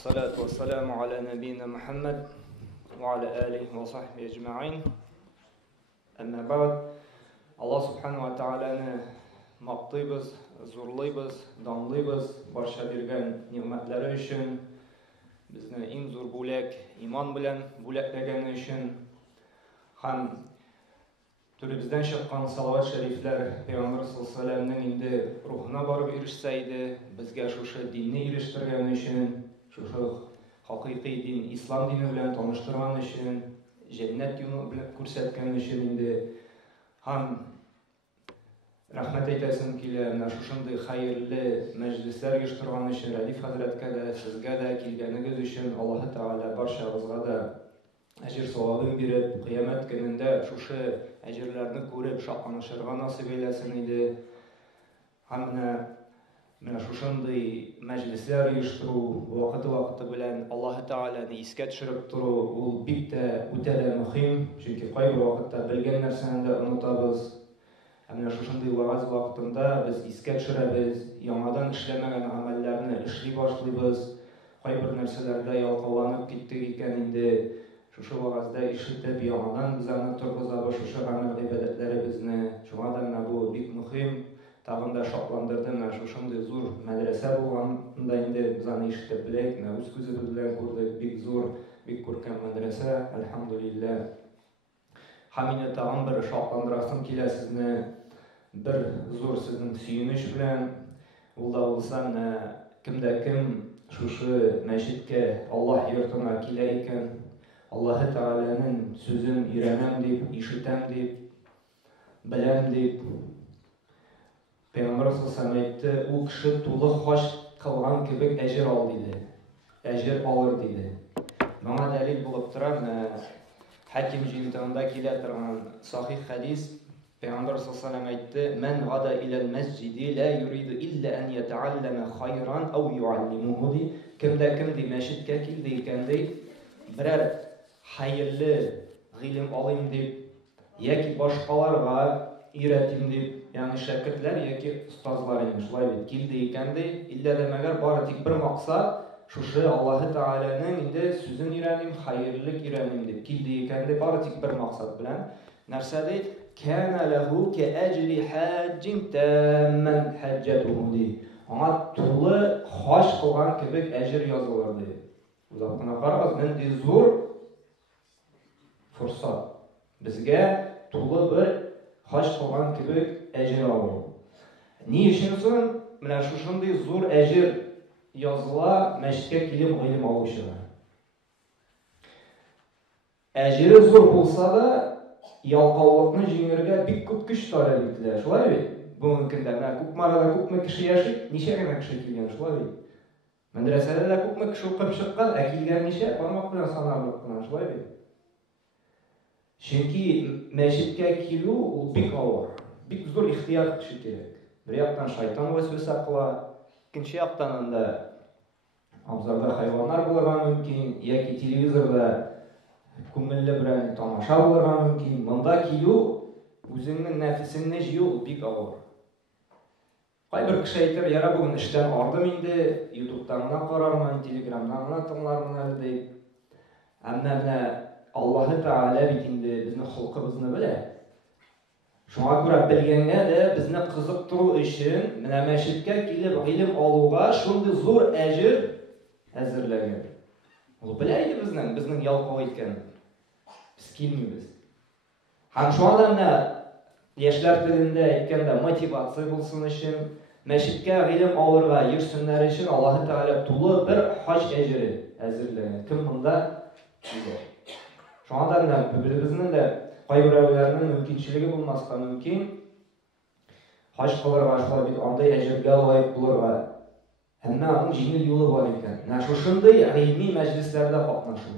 والصلاة والسلام على نبينا محمد وعلى آله وصحبه أجمعين. أما بعد, Allah subhanahu wa ta'ala'nı maqtıyız, zorlaybız, danlaybız, barşa bergen nimetleri üçün, bizni en zor bulak iman bilen bulaklegeni üçün, ham türümüzden şıqqan salavat şerifler Peygamber sallallahu aleyhi ve sellem'nin indi ruhuna barıp erişseydi, bizge şuşu dinni eriştirgen üçün, şuşu hakiki din, İslam dini bilen tanıştırgan üçün, cennet yolu ko'rsatgan üçün indi ham rahmet eylesin ki şuşunday hayırlı meclisler geçtirgan üçün, Radif Hazretke de, sizge de kilgeniniz üçün Allah-u Teala barşağızga da ecir savabın berip, kıyamet gününde şuşu ecirlerini görüp şaklanışırga nasip eylesin idi. Hem şuşunday meclisler geçtiru, vakti bilen Allah-u Teala'nı iske düşürüp turu, ol bik de ötele mühim. Çünkü kaybir vakitte bilgen nerseni de unutabız. Hem şuşunday vaaz vaktinde biz iske düşürəbiz, yanadan işlemegen amellerini işli başlaybız. Kayber nerselerde yalqalanıp gittik iken indi. Şuşu vaazda işitip yanadan bizani turguzabı şuşu amel ibadetleri bizni. Şuadan bu bik mühim. Tağında şaklandırdım, şuşunday zor medrese bolganda indi bizani işitip bilek, üz gözü bilen gördük, bik zor, bik görkem medrese, elhamdülillah. Hamine tağın bir şaklandırasım kile sizni, bir zor sizin süyünüş bilen, ol da olsan kimde kim şuşu meşitke Allah yurtuna kile iken, Allah-u Teala'nın sözün irenem deyip, işitem deyip, bilem deyip, Peygamber sallallahu aleyhi ve sellem aytdı, o kişi tulu hoş kılgan kibik ecir al dedi. Ecir alır dedi. Bana delil bulup duran Hakim Cimtan'da kiletirgan sahih hadis Peygamber sallallahu aleyhi ve sellem aytdı, men gada ilel mescidi la yuridu illa en yetealleme hayran av yuallimuhu di. Kimde kimdi meşitke kildiyken di birer hayırlı ilim alayım deyip yaki başkalarga öğretim deyip yani şirketler yaki ustazlar imiş, kildiyken de illa demeger bari tek bir maksat şuşu Allah-u Teala'nın indi sözün öğrenim, hayırlılık öğrenim deyip kildiyken de bari tek bir maksat bilen nerse deyip kâne lehu ke ecri haccin temmen haccetuhu deyip ona tulu hoş kılgan kibik ecir yazılır deyip uzakına karabaz, men de zor fırsat bizge tulu bir hoş kılgan kibik ecir alır. Ni için son, mena şuşunday zor ecir yazıla meşitke ilim alışılar. Eciri zor olsa da yalqavlıqni jеңерге bik köp güç talep ettiler. Şulay bey? Bugünkü kunda Kukmarada köpme kişi yaşayıp, niçe gene kişi kelgen şulay bey? Medresede de köpme kişi okuyup çıqqan, kelgen niçe barmak bilen sanarlık bilen şulay bey? Çünkü meşitke kilu ol bik ağır. Bik zor ihtiyar kişi gerek. Bir yaktan şeytan vesvese kıla, ikinci yaktan da abzarda hayvanlar bulurgan mümkün, yaki televizorda kömülle bilen tamaşa bulurgan mümkün. Mında kilu özünün nefisini jiyu bik ağır. Kayber kişi aytır, yara bugün işten ardım indi, YouTube'dan kararman, Telegram'dan tınlarman deyip. Amma Allah-u Teala bitindi bizni xulqimizni bile. Şuna göre bilgenge de bizni kızıktırу için mena meşitke kelip ilim aluga şunday zor ecir hazırlagan. Ol bileydi bizning yalqov etken. Biz kelmeymiz. Ham şu anda yaşlar tilinde aytkanda motivatsiya bulsun için meşitke ilim alırga yursunlar için Allah-u Teala tulu bir hac eciri hazırlagan. Kim bunda? Şu anda bizning de kayber evlerinin mümkünçiligi bulmasqa mümkün. Hac kılırga, şular bir anday ecirge layık bulurga. Hem onun jengil yolu var eken. Şuşunday ilmi meclislerde qatnaşu.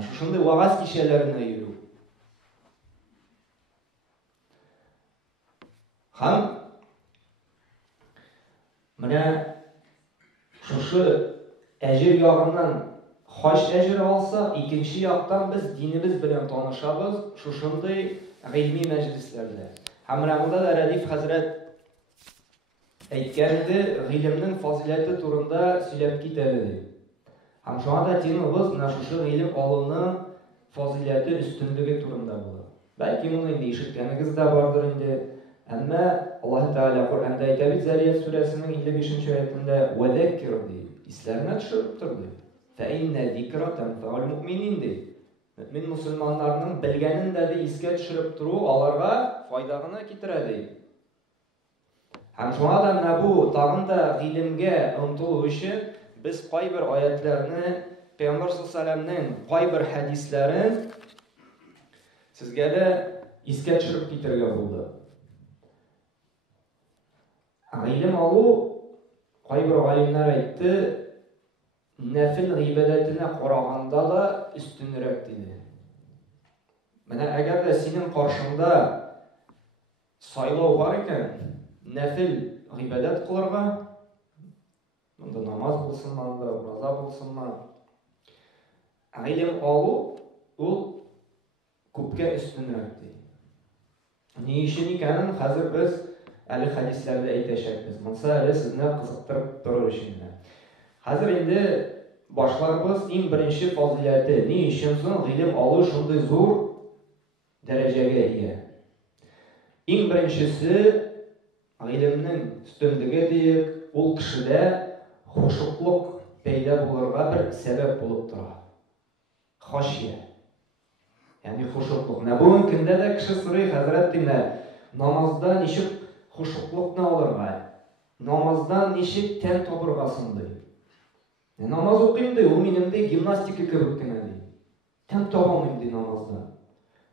Şuşunday vaaz kişilerine yürü. Ham mene şuşu ecir yağından hoş ecir alsa, ikinci yaktan biz dinimiz bilen tanışabız, şuşunday ilmi meclislerde. Hamramında da Radif Hazret әйткәнде гыйлемнең фазиләте турында сөйләп китәбез. Һәм шуңа да темабыз менә шушы гыйлем алуның фазиләте өстенлеге турында була. Бәлки моны инде ишеткәнегез дә бардыр инде. Әмма Аллаһ Тәгалә Коръәндә әйтә бит Зарiyat сүрәсенең 55-нче аятында «Вәзәккир» ди. Исләренә төшереп торды. «Фәиннә зикра тәнфәул муъминин» ди. Мөмин мусламаннарның белгәнен дә искә төшереп тору аларга файда гына китерә ди. Һәм шуңа да менә бу тагын да гыйлемгә омтылу өчен biz кайбер аятларны, Пәйгамбер саллаллаһу кайбер хәдисләрен сезгә дә искә төшереп китергә булды. Гыйлем алу кайбер галимнәр әйтте, нәфил гыйбадәтенә караганда да өстенрәк диде. Менә әгәр дә синең каршыңда сайлау бар икән, нәфил гыйбадәт кылырга, монда намаз булсынмы, монда ураза булсынмы, гыйлем алу ул күпкә өстенрәк ди. Ни өчен икәнен хәзер без әле хәдисләрдә әйтәчәкбез. Монса әле сезне кызыктырып торыр өчен. Хәзер инде башларбыз иң беренче фазиләте. Ни өчен соң гыйлем алу шундый зур дәрәҗәгә ия? Иң беренчесе гыйлемнең өстенлеге диек, ул кешедә хушуклык пәйда булырга бер сәбәп булып тора. Хашия. Ягъни хушуклык. Менә бүген көндә дә кеше сорый, хәзрәт динә, намазда ничек хушуклыкны алырга? Намаздан ничек тәм табырга соң? Намаз укыйм ди, ул минем ди гимнастика кебек кенә ди. Тәм табамыйм ди намазда.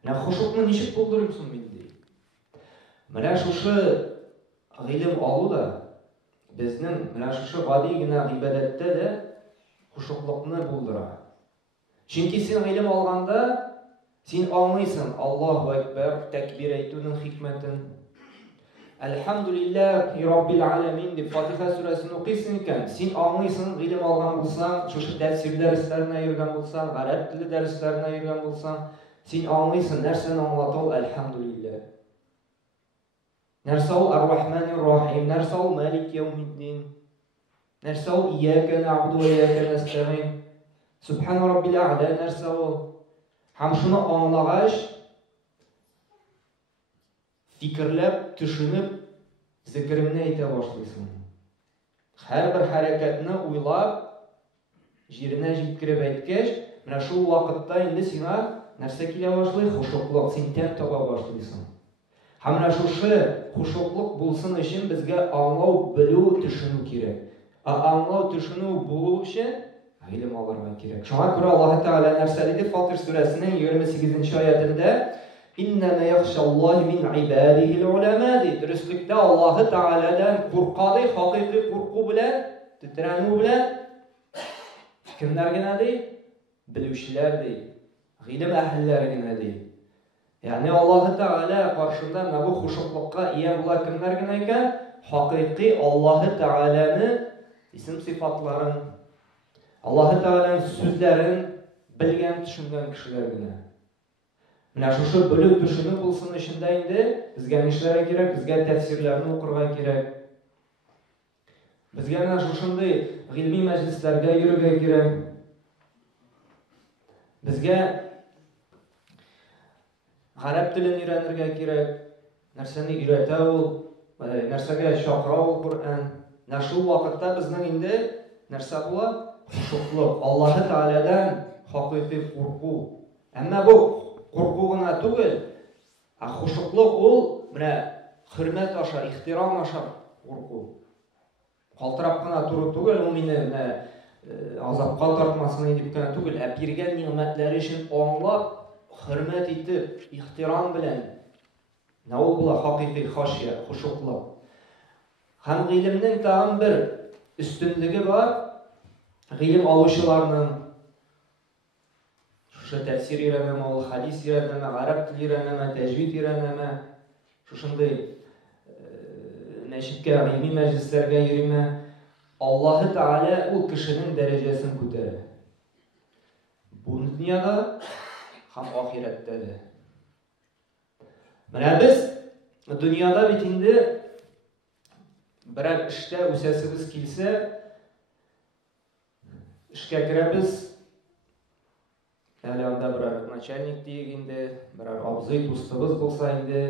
Менә хушукны ничек булдырыйм соң мин ди. Менә шушы гыйлем алу да безнең менә шушы гади генә гыйбадәттә дә хушуклыкны булдыра. Чөнки син гыйлем алганда син аңлыйсың Аллаһу әкбәр тәкбир әйтүнең хикмәтен. Әлхәмдүлилләһи раббил аламин дип Фатиха сүрәсен укыйсың икән, син аңлыйсың, гыйлем алган булсаң, шушы тәфсир дәресләренә йөргән булсаң, гарәп теле дәресләренә йөргән булсаң, син аңлыйсың, нәрсәне аңлата ул әлхәмдүлилләh. Нәрсә ул ар-рахманир-рахим, нәрсә ул малик яумиддин, нәрсә ул ияка нәгъбуду ва ияка нәстәгыйн, субхан раббил а'ла, нәрсә ул. Һәм шуны аңлагач, фикерләп, төшенеп, зикремне әйтә башлыйсың. Һәрбер хәрәкәтне уйлап, җиренә җиткереп әйткәч, менә шул вакытта инде сиңа нәрсә килә башлый? Хушуклык, син тәм таба башлыйсың. Һәм менә шушы хушуклык булсын өчен безгә аңлау, белү, төшенү кирәк. Аңлау, төшенү булу өчен гыйлем алырга кирәк. Шуңа күрә Аллаһ Тәгалә нәрсә диде? Фатир сүрәсенең 28-нче аятында «Иннама яхшаллаһи мин ибадихил улама» ди. Дөреслекдә Аллаһ Тәгаләдән куркады, хакыйкый курку белән, тетрәнү белән кемнәр генә ди? Белүчеләр ди. Гыйлем әһелләре генә ди. Ягъни Аллаһ Тәгалә каршында менә бу хушуклыкка ия була кемнәр генә икән? Хакыйкый Аллаһ Тәгаләне исем-сифатларын, Аллаһ Тәгаләнең сүзләрен белгән, төшенгән кешеләр генә. Менә шушы белү, төшенү булсын өчен дә инде безгә нишләргә кирәк? Безгә тәфсирләрне укырга кирәк. Безгә менә шушындый гыйльми мәҗлесләргә йөрергә кирәк. Безгә гарәп телен өйрәнергә кирәк. Нәрсәне өйрәтә ул, нәрсәгә чакыра ул Коръән. Менә шул вакытта безнең инде нәрсә була? Хушуклык, Аллаһ Тәгаләдән хакыйкый курку. Әмма бу курку гына түгел, хушуклык ул менә хөрмәт аша, ихтирам аша курку. Калтырап кына туры түгел, ул мине менә азапка тартмасын дип кенә түгел, биргән ниъмәтләре өчен аңлап, хөрмәт итеп, ихтирам белән. Менә ул була хакыйкый хашия, хушуклык. Һәм гыйлемнең тагын бер өстенлеге бар. Гыйлем алучыларның шушы тәфсир өйрәнәме, ул хадис өйрәнәме, гарәп теле өйрәнәме, тәҗвид өйрәнәме, шушындый мәчеткә, гыйльми мәҗлесләргә йөриме, Аллаһ Тәгалә ул кешенең дәрәҗәсен күтәрә. Бу дөньяда һәм ахирәттә дә. Менә без дөньяда бит инде Берәр эштә үсәсебез килсә, эшкә керәбез. Әле анда берәр начальник диек инде, берәр абзый дустыбыз булса инде,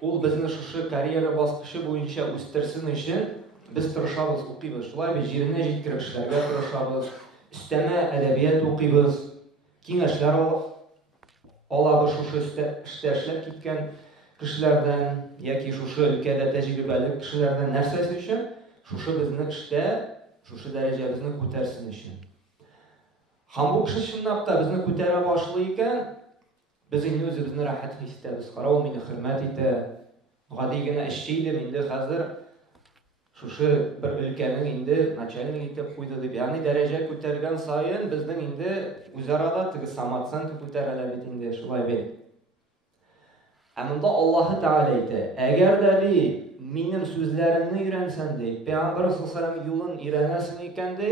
ул безне шушы карьера баскычы буенча үстерсен өчен без тырышабыз, укыйбыз. Шулай без җиренә җиткереп эшләргә тырышабыз. Өстәмә әдәбият укыйбыз. Киңәшләр алабыз шушы эштә эшләп киткән кешеләрдән яки шушы өлкәдә тәҗрибәле кешеләрдән нәрсәсе өчен? Шушы безне эштә, шушы дәрәҗәбезне күтәрсен өчен. Һәм бу кеше чынлап та безне күтәрә башлый икән, biz инде үзебезне рәхәт хис итәбез. Карау мине хөрмәт итә. Гади генә эшче идем, инде хәзер шушы бер өлкәнең инде начальник итеп куйды дип. Ягъни дәрәҗә күтәргән саен безнең инде үзарада теге самооценка күтәрелә бит инде, шулай бит. Ә монда Аллаһ Тәгалә әйтә: "Әгәр дә ди минем сүзләремне өйрәнсәң ди, Пәйгамбәр саллаллаху алейһи ва сәлләм юлын өйрәнәсең икән ди,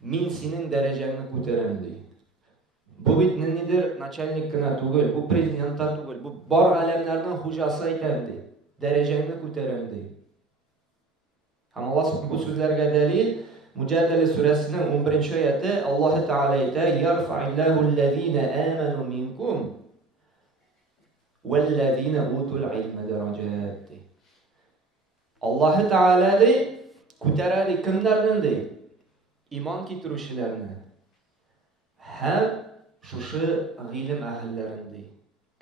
мин синең дәрәҗәңне күтәрәм ди." Бу бит нидер начальник кына түгел, бу президент та түгел, бу бар галәмнәрнең хуҗасы әйтәм ди. Дәрәҗәңне күтәрәм ди. Һәм Аллаһ бу сүзләргә дәлил Муҗадила сүрәсенең 11-нче аяты Аллаһ Тәгалә әйтә: "Ярфa'иллаху аллазина аману минкум валлазина утул илма дараҗат." Аллаһ Тәгалә ди күтәрә ди кемнәрне ди? Иман китерүчеләрне. Һәм шушы гыйлем әһелләрен ди.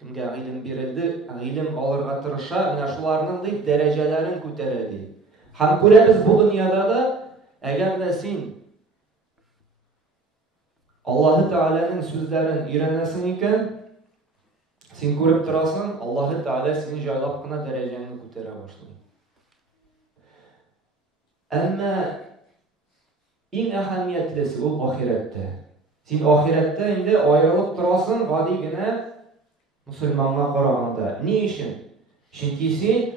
Кемгә гыйлем бирелде, гыйлем алырга тырыша, менә шуларның ди дәрәҗәләрен күтәрә ди. Һәм күрәбез бу дөньяда да, әгәр дә син Аллаһ Тәгаләнең сүзләрен өйрәнәсең икән, син күреп торасың, Аллаһ Тәгалә сине җайлап кына дәрәҗәңне күтәрә башлый. Әмма иң әһәмиятлесе ул ахирәттә. Син ахирәттә инде аерылып торасың гади генә мусульманга караганда. Ни өчен? Чөнки син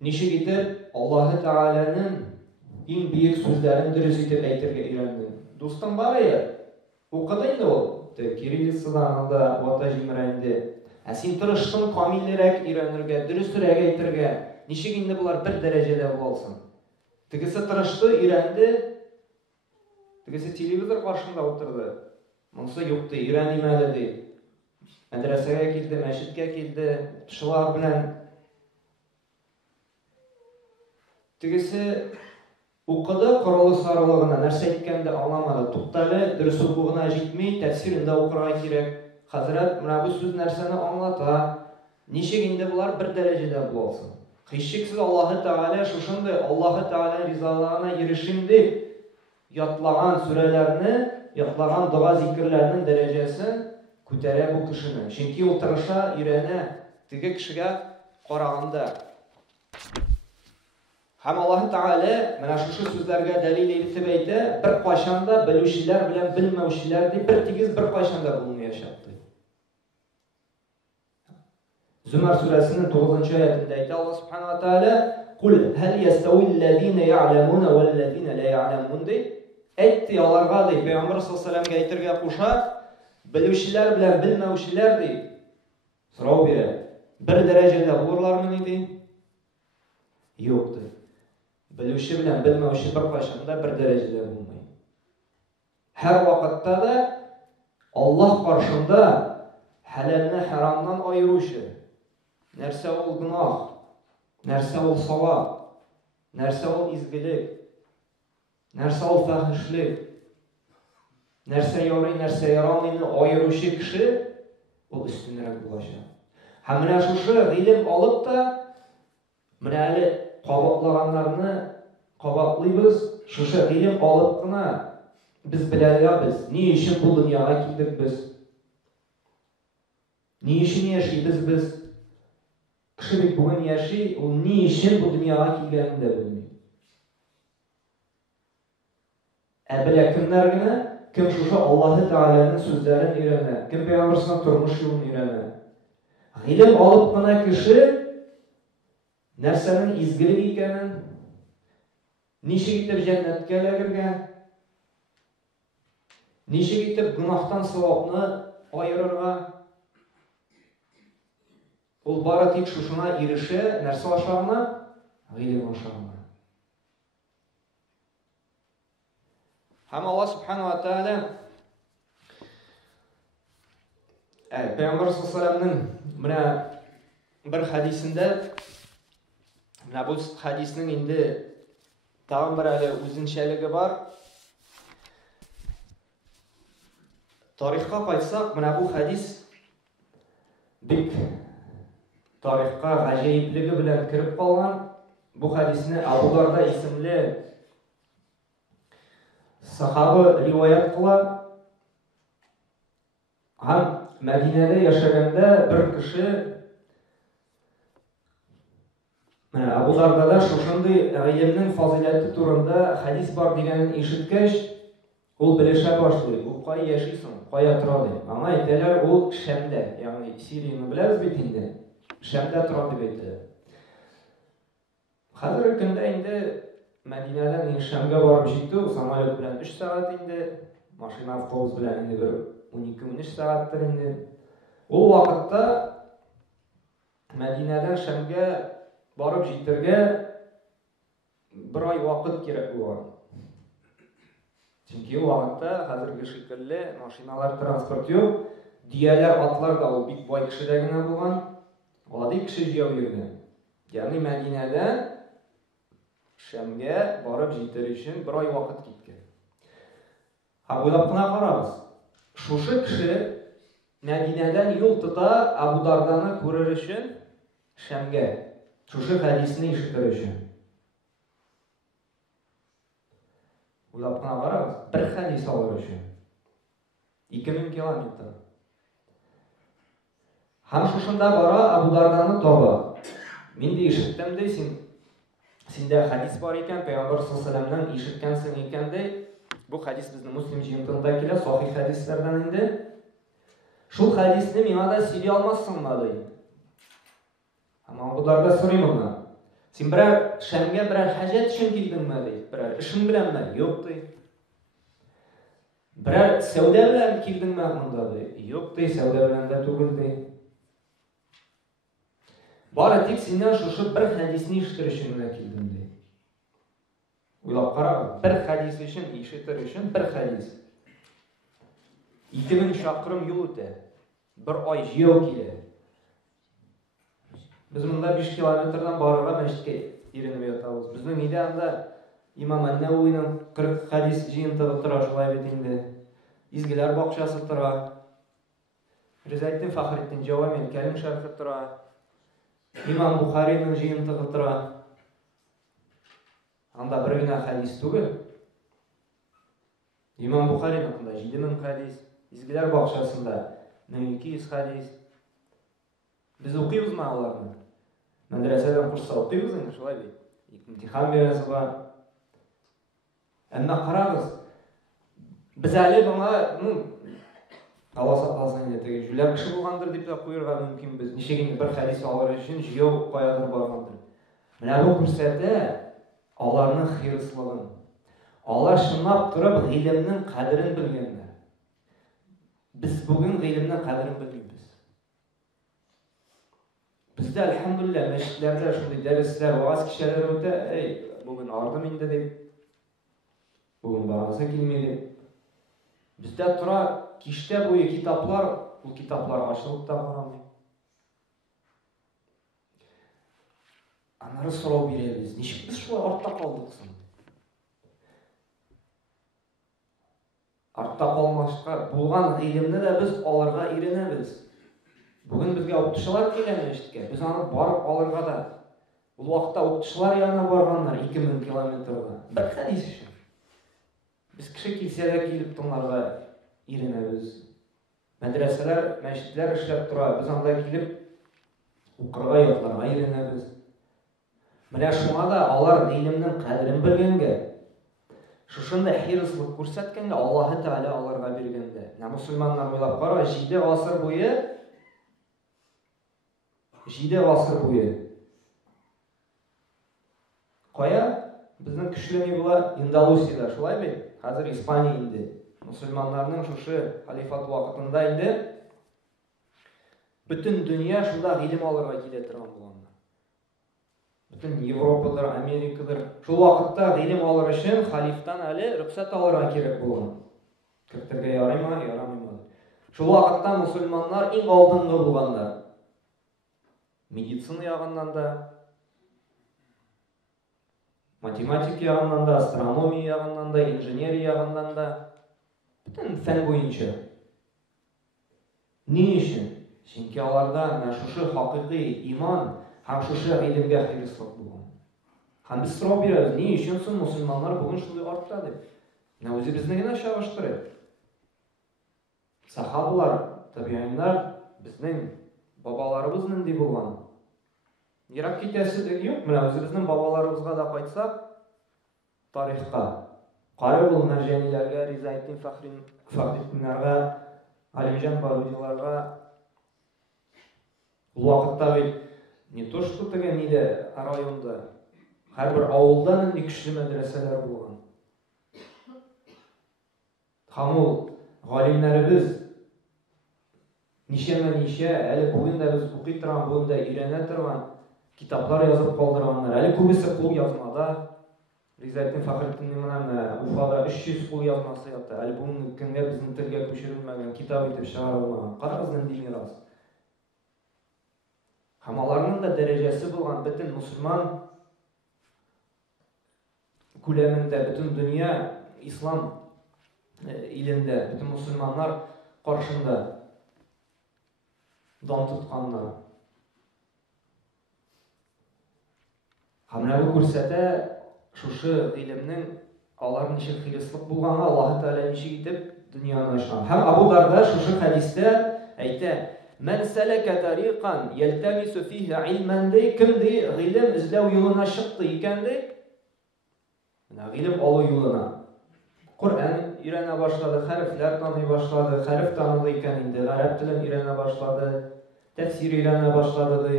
ничек итеп Аллаһ Тәгаләнең иң бөек сүзләрен дөрес итеп әйтергә өйрәндең. Дустым бар иде, укыды инде ул. Кириллицадан анда вата җимерә инде. Ә син тырыштың камиллерәк өйрәнергә, дөресрәк әйтергә. Ничек инде булар бер дәрәҗәдә булсын? Тегесе тырышты, өйрәнде. Тегесе телевизор каршында утырды. Монысы юк ди, өйрәним әле ди. Мәдрәсәгә килде, мәчеткә килде, укытучылар белән. Тегесе укыды, корылы-сарылыгына нәрсә әйткәнде аңламады. Туктале, дөрес укуына җитми, тәфсирендә укырга кирәк. Хәзрәт, менә бу сүз нәрсәне аңлата. Ничек инде булар бер дәрәҗәдә булсын? Һичшиксез Аллаһ Тәгалә шушындай Аллаһ Тәгалә ризалыгына ирешим дип ятлаган сүрәләрне, ятлаган дуа зикрләрнең дәрәҗәсен күтәрә бу кешене. Чөнки ул тырыша, өйрәнә теге кешегә караганда. Һәм Аллаһ Тәгалә менә шушы сүзләргә дәлил итеп әйтә: "Бер кайчанда белүчеләр белән белмәүчеләр дип бер тигез бер кайчанда булмаячак." Зумар сүрәсенең 9-нчы аятында әйтә Аллаһ Субханаһу ва Тәгалә: "Кул һәл ястауи аллазина я'ламуна вал лазина ла я'ламун" ди. Әйтте аларга ди, Пәйгамбер саллаллаху алейһи ва сәлләмгә әйтергә куша, белүчеләр белән белмәүчеләр ди. Сорау бирә. Бер дәрәҗәдә булырлармы ди? Юк ди. Белүче белән белмәүче бер кайчанда бер дәрәҗәдә булмый. Һәр вакытта да Аллаһ каршында хәләлне харамнан айыручы. Нәрсә ул гынах? Нәрсә ул савап? Нәрсә ул изгелек? Нәрсә ул фәхишлек? Нәрсә ярый, нәрсә ярамыйны айыручы кеше ул өстенрәк булачак. Һәм менә шушы гыйлем алып та, менә әле кабатлаганнарны кабатлыйбыз, шушы гыйлем алып кына без беләбез, ни өчен бу дөньяга килдек без? Ни өчен яшибез без? Кеше бит бүген яши, ул ни өчен бу дөньяга килгәнен дә белми. Ә белә кемнәр генә? Кем шушы Аллаһ Тәгаләнең сүзләрен өйрәнә, кем Пәйгамбәрнең тормыш юлын өйрәнә. Гыйлем алып кына кеше нәрсәнең изгелек икәнен, ничек итеп җәннәткә эләгергә, ничек итеп гынахтан савапны аерырга, Ул бары тик шушына ирешә, нәрсә ашагына? Гыйлем ашагына. Һәм Аллаһ Субханаһу ва Тааля Пәйгамбер саллаллаһу алейһи ва саллямның менә bir хадисендә, менә бу хадисның инде тагын бер әле үзенчәлеге бар. Тарихка кайтсак, менә бу хадис бик тарихка гаҗәйиплеге белән кирип калган. Бу хадисне Абу Дарда исемле сахаба риваят кыла. Һәм Мәдинәдә яшәгәндә бер кеше менә Абу Дардада шушындый гыйлемнең фазиләте турында хадис бар дигәнен ишеткәч, ул белешә башлый. Ул кая яшисең, кая тора ди. Аңа әйтәләр, ул Шәмдә, ягъни Сирияны беләбез бит инде. Шәмдә тора дип әйтәләр. Хәзерге көндә инде Мәдинәдән Шәмгә барып җитү самолет белән 3 сәгать инде, машина автобус белән инде бер 12-13 сәгатьтер инде. Ул вакытта Мәдинәдән Шәмгә барып җитәргә бер ай вакыт кирәк булган. Чөнки ул вакытта хәзерге шикелле машиналар, транспорт юк, дияләр, атлар да ул бик бай кешедә генә булган. Гади кеше җыяу йөргән. Ягъни Мәдинәдән Шәмгә барып җитәр өчен бер ай вакыт киткән. Һәм уйлап кына карагыз. Шушы кеше Мәдинәдән юл тота Абу Дарданы күрер өчен Шәмгә. Шушы хадисне ишетер өчен. Уйлап кына карагыз. Бер хадис алыр өчен 2000 километр. Һәм шушында бара Абу Дарданы таба. Мин дә ишеттем дә, синдә хадис бар икән, Пәйгамбер саллаллаһу алейһи ва саллямнан ишеткәнсең икән дә. Бу хадис безнең Муслим җыентыгында килә, сахих хадислардан инде. Шул хадисне миңа да сөйли алмассыңмы ди. Һәм Абу Дарда сорый моннан. Син берәр Шәмгә берәр хаҗәт өчен килдеңме ди? Берәр эшең беләнме? Юк ди. Берәр сәүдә белән килдеңме монда ди? Юк ди, сәүдә белән дә түгел ди. Бары тик синнән шушы бер хадисне ишетер өчен генә килдем ди. Уйлап карагыз, бер хадис өчен, ишетер өчен бер хадис. 2000 шақырым юл үтә. Бер ай җыяу килә. Без монда 5 километрдан барырга мәчеткә иренеп ятабыз. Безнең өйдә анда Имам Ан-Науиның 40 хадис җыентыгы тора, шулай бит инде. Изгеләр бакчасы тора. Ризаэддин Фахретдин Җавамил Кәлим шәрхе тора. Имам Бухариның җыентыгы тора. Анда бер генә хадис түгел. Имам Бухариның 7000 хадис, Изгеләр бакчасында 1200 хадис. Biz укыйбызмы аларны? Мәдрәсәдән курста укыйбыз инде, шулай бит. Имтихан бирәсе бар. Әмма карагыз, без әле моңа, Алла сакласын инде, теге җүләр кеше булгандыр дип тә куярга мөмкин без. Ничек инде бер хадис алыр өчен җыяу каядыр баргандыр. Менә бу күрсәтә аларның хирыслыгын. Алар шынлап турып гыйлемнең кадерен белгәннәр. Без бүген гыйлемнең кадерен белмибез. Бездә әлхәмдүлилләh мәчетләрдә шундый дәресләр, вааз кичәләре үтә, бүген ардым инде дип. Бүген барасы килми дип. Бездә тора кичтә буе китаплар, ул китаплар ачылып та карамый. Аннары сорау бирәбез. Ничек без шулай артта калдык соң? Артта калмашка булган гыйлемне дә без алырга иренәбез. Бүген безгә укытучылар килгән мәчеткә. Без аны барып алырга да. Ул вакытта укытучылар янына барганнар 2000 километрга. Бер хадис өчен. Biz кеше килсә дә килеп тыңларга иренәбез. Мәдрәсәләр, мәчетләр эшләп тора. Без анда килеп укырга, ятларга иренәбез. Менә шуңа да алар гыйлемнең кадерен белгәнгә, шушында хирыслык күрсәткәнгә Аллаһ Тәгалә аларга биргәндә. Менә мусульманнар уйлап кара, 7 гасыр буе. Кая? Безнең көчле ни була? Индонезиядә, шулай бит? Хәзер Испания инде. Мусульманнарның шушы халифат вакытында инде Bütün dünya şunda ilim alırга килә торган булганнар. Bütün Европадыр, Америкадыр. Шул вакытта ilim алыр өчен халифтан әле рөхсәт алырга кирәк булган. Кертергә ярыймы, ярамыймы? Шул вакытта мусульманнар иң алдынгы булганнар. Медицина ягыннан да, математика ягыннан да, астрономия ягыннан да, инженерия ягыннан да, bütün фән буенча. Ни өчен? Чөнки аларда шушы хакыйкый иман һәм шушы илемгә хирыслык булган. Һәм без сорап бирәбез, ни өчен соң мусульманнар бүген шулай артта дип? Менә үзебезне генә чагыштырып. Сахабалар, табигъиннар безнең бабаларыбыз нинди булган? Ерак китәсе юк, менә үзебезнең бабаларыбызга да кайтсак, тарихка, кары бул мәрҗәниләргә, Ризаетдин Фахриддиннарга, Алимҗан Барудиларга ул вакытта бит не то что тегән иде районда, һәрбер авылда нинди көчле мәдрәсәләр булган. Һәм ул галимнәребез ничә әле бүген дә без укый торган, бүген дә өйрәнә торган китаплар язып калдырганнар. Әле күбесе кул язмада. Ризаетдин Фахриддиннең менә Уфада 300 кул язмасы ята. Әле бүген көнгә безнең телгә күчерелмәгән, китап итеп чыгарылмаган. Карагыз нинди мирас. Һәм аларның да дәрәҗәсе булган бөтен мусульман күләмендә, бөтен дөнья ислам илендә, бөтен мусульманнар каршында дан тотканнар. Һәм бу күрсәтә шушы илемнең алар ничек хирыслык булганга Аллаһ Тәгалә ничек итеп дөньяны ачкан. Һәм Абу Дарда шушы хәдистә әйтә: "Мен сәләкә тарикан ялтамису фиһи илман" ди, кимди гыйлем эзләү юлына чыкты икән ди. Менә гыйлем алу юлына. Коръән өйрәнә башлады, хәрефләр таный башлады, хәреф таныды икән инде, гарәп телен өйрәнә башлады, тәфсир өйрәнә башлады ди.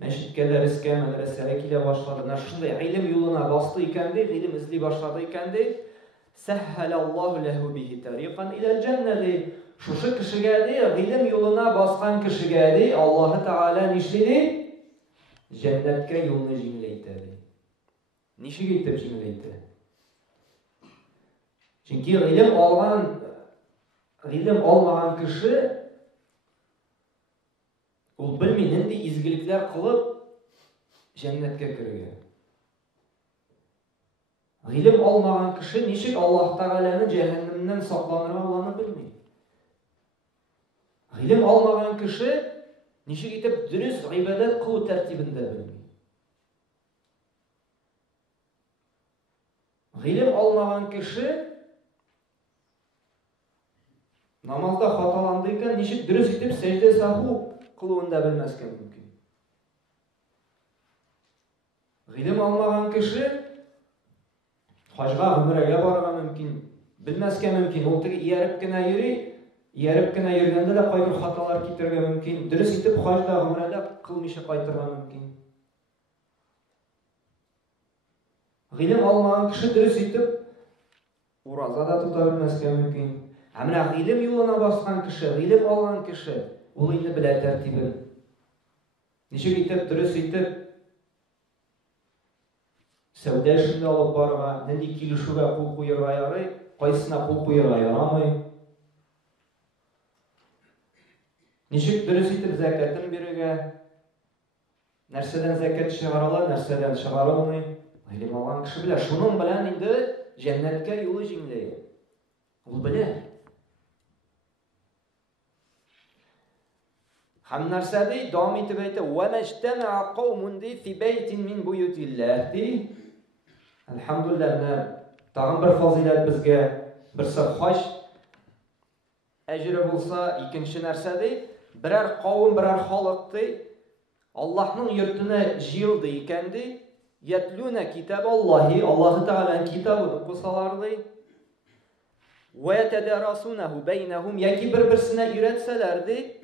Мәчеткә дәрескә, мәдрәсәгә килә башлады. Менә шундый илем юлына басты икән ди, гыйлем эзли башлады икән ди. Сәһһәләллаһу ләһу биһи тарикан иләл җанна ди. Шушы кешегә ди, гыйлем юлына баскан кешегә ди, Аллаһ Тәгалә нишли ди? Җәннәткә юлны җиңеләйтә ди. Ничек итеп җиңеләйтә? Чөнки гыйлем алмаган кеше ул белми нинди изгелекләр кылып җәннәткә керергә. Гыйлем алмаган кеше ничек Аллаһ Тәгаләне җәһәннәмнән сакланырга аны белми. Гыйлем алмаган кеше ничек итеп дөрес гыйбадәт кылу тәртибендә белми. Гыйлем алмаган кеше намазда хаталанды икән, ничек дөрес итеп сәҗдә саху кылуын да белмәскә мөмкин. Гыйлем алмаган кеше хаҗга, гомрәгә барырга мөмкин, белмәскә мөмкин. Ул теге ияреп кенә йөри, ияреп кенә йөргәндә дә кайбер хаталар китергә мөмкин. Дөрес итеп хаҗда, гомрәдә кылмыйча кайтырга мөмкин. Гыйлем алмаган кеше дөрес итеп ураза да тута белмәскә мөмкин. Ә менә гыйлем юлына баскан кеше, гыйлем алган кеше, ул инде белә тәртибен. Ничек итеп дөрес итеп сәүдә эшендә алып барырга, нинди килешүгә кул куярга ярый, кайсына кул куярга ярамый. Ничек дөрес итеп закатын бирергә, нәрсәдән закат чыгарыла, нәрсәдән чыгарылмый. Гыйлем алган кеше белә, шуның белән инде җәннәткә юлы җиңеләя. Ул белә. Һәм нәрсәдә дәвам итеп әйтә: "Ва мәҗтәмә кауmun фи бәйтин мин буютиллаһ" ди. Әлхәмдүлилләһ, тагын бер фазилат безгә, берсе хаҗ әҗре булса, икенче нәрсәдә берәр кавым, берәр халык ди, Аллаһның йортына җыелды икән ди, ятлуна китабаллаһи, Аллаһ Тәгаләнең китабын укысалар ди. Ва ятадарасунаху бәйнәһум, яки бер-берсенә өйрәтсәләр ди.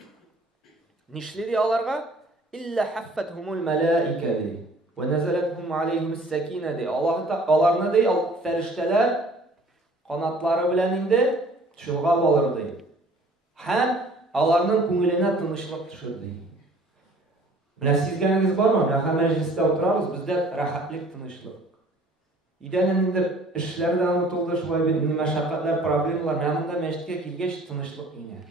Нишли ди аларга? Илля хаффатхумул малаика ди. Ва назалатхум алейхимус сакина ди. Аллаһ аларны ди, фәрештәләр канатлары белән инде чолгап алыр ди. Һәм аларның күңеленә тынычлык төшер ди. Менә сизгәнегез бармы? Менә мәҗлестә утырабыз, бездә рәхәтлек, тынычлык. Идәннән инде эшләр дә онытылды, шулай бит мәшәкатьләр, проблемалар, менә монда мәчеткә килгәч тынычлык иңә.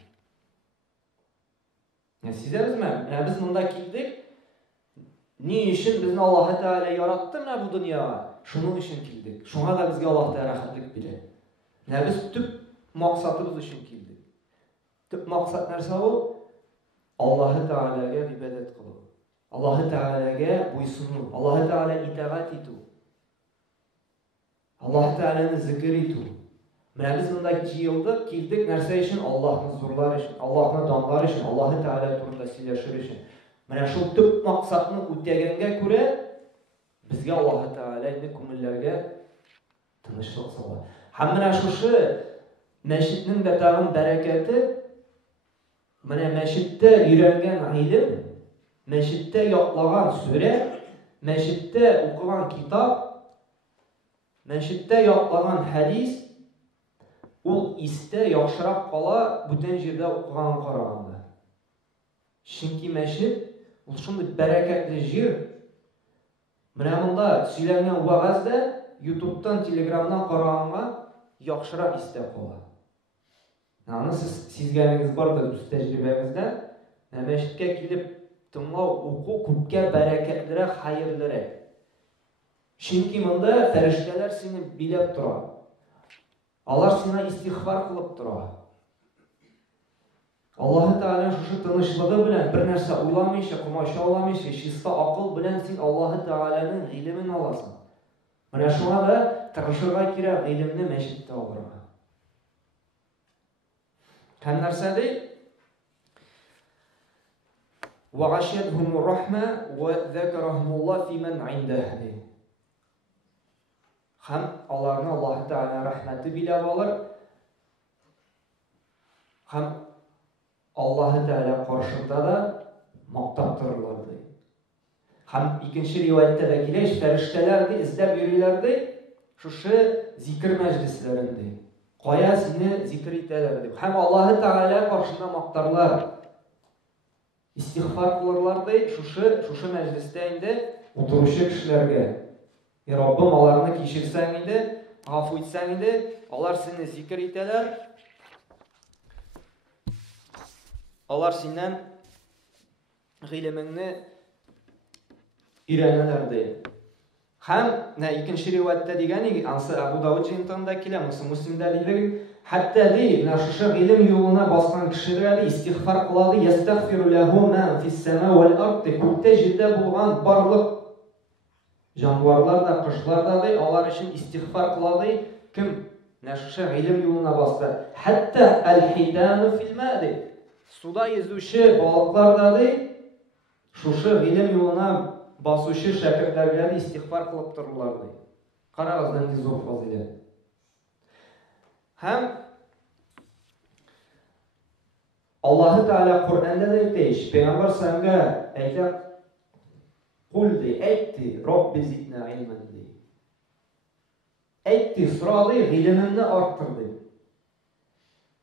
Сизәбезме? Менә без монда килдек. Ни өчен безне Аллаһ Тәгалә яратты менә бу дөньяга? Шуның өчен килдек. Шуңа да безгә Аллаһ Тәгалә рәхәтлек бирә. Менә без төп максатыбыз өчен килдек. Төп максат нәрсә ул? Аллаһ Тәгаләгә ибадәт кылу. Аллаһ Тәгаләгә буйсыну. Аллаһ Тәгалә итаат итү. Аллаһ Тәгаләне зикр итү. Менә без монда җыелдык, килдек нәрсә өчен? Аллаһны зурлар өчен, Аллаһны данлар өчен, Аллаһ Тәгалә турында сөйләшер өчен. Менә шул төп максатны үтәгәнгә күрә безгә Аллаһ Тәгалә инде күңелләргә тынычлык сала. Һәм менә шушы мәчетнең дә тагын бәрәкәте, менә мәчеттә өйрәнгән гыйлем, мәчеттә ятлаган сүрә, мәчеттә укыган китап, мәчеттә ятлаган хәдис ул истә яхшырак кала бүтән җирдә укыган караганда. Чөнки мәчет ул шундый бәрәкәтле җир. Менә монда сөйләнгән вәгазьдә YouTube'дан, Telegram'дан караганга яхшырак истә кала. Аны сез сизгәнегез бардыр үз тәҗрибәгездә. Мәчеткә килеп тыңлау, уку күпкә бәрәкәтлерәк, хәерлерәк. Чөнки монда фәрештәләр сине биләп тора. Алар сиңа истигъфар кылып тора. Аллаһ Тәгалә шушы тынычлыгы белән бер нәрсә уйламыйча, комача аламыйча, чиста акыл белән син Аллаһ Тәгаләнең гыйлемен аласың. Менә шуңа да тырышырга кирәк гыйлемне мәчеттә алырга. Һәм нәрсә ди? وَغَشِيَتْهُمُ الرَّحْمَةُ وَذَكَرَهُمُ اللَّهُ فِي مَنْ عِندَهُ. Һәм аларны Аллаһ Тәгалә рәхмәте биләп алыр. Һәм Аллаһ Тәгалә каршында да мактап торырлар ди. Һәм икенче риваятта да килә, фәрештәләр ди, эзләп йөриләр ди, шушы зикр мәҗлесләрен ди. Кая сине зикр итәләр ди. Һәм Аллаһ Тәгалә каршында мактарлар. Истигъфар кылырлар ди, шушы мәҗлестә инде утыручы кешеләргә. Раббым, аларны кичерсәң инде, гафу итсәң инде, алар сине зикр итәләр. Алар синнән гыйлемеңне өйрәнәләр ди. Һәм икенче риваятта дигән, ансы Абу Дауд җинтында килә, Муслимдә диләр, хәтта ди, менә шушы гыйлем юлына баскан кешеләр ди, истигъфар кыла ди, ястагфиру лаху ман фис-сама вал-ард, күктә җирдә булган барлык җанварлар да, кошлар да ди, алар өчен истигъфар кыла ди. Кем? Менә шушы гыйлем юлына басты. Хәтта әл-хидану фил-ма ди. Суда йөзүче балыклар да ди, шушы гыйлем юлына басучы шәкертләргә ди истигъфар кылып торулар ди. Карагыз, нинди зур фазилет. Һәм Аллаһ Тәгалә Куръанда да әйтә, Пәйгамбәр сәнгә әйтә, кул ди, әйтти, Рабби зидна илман ди. Әйтти, сора ди, гыйлемемне арттыр ди.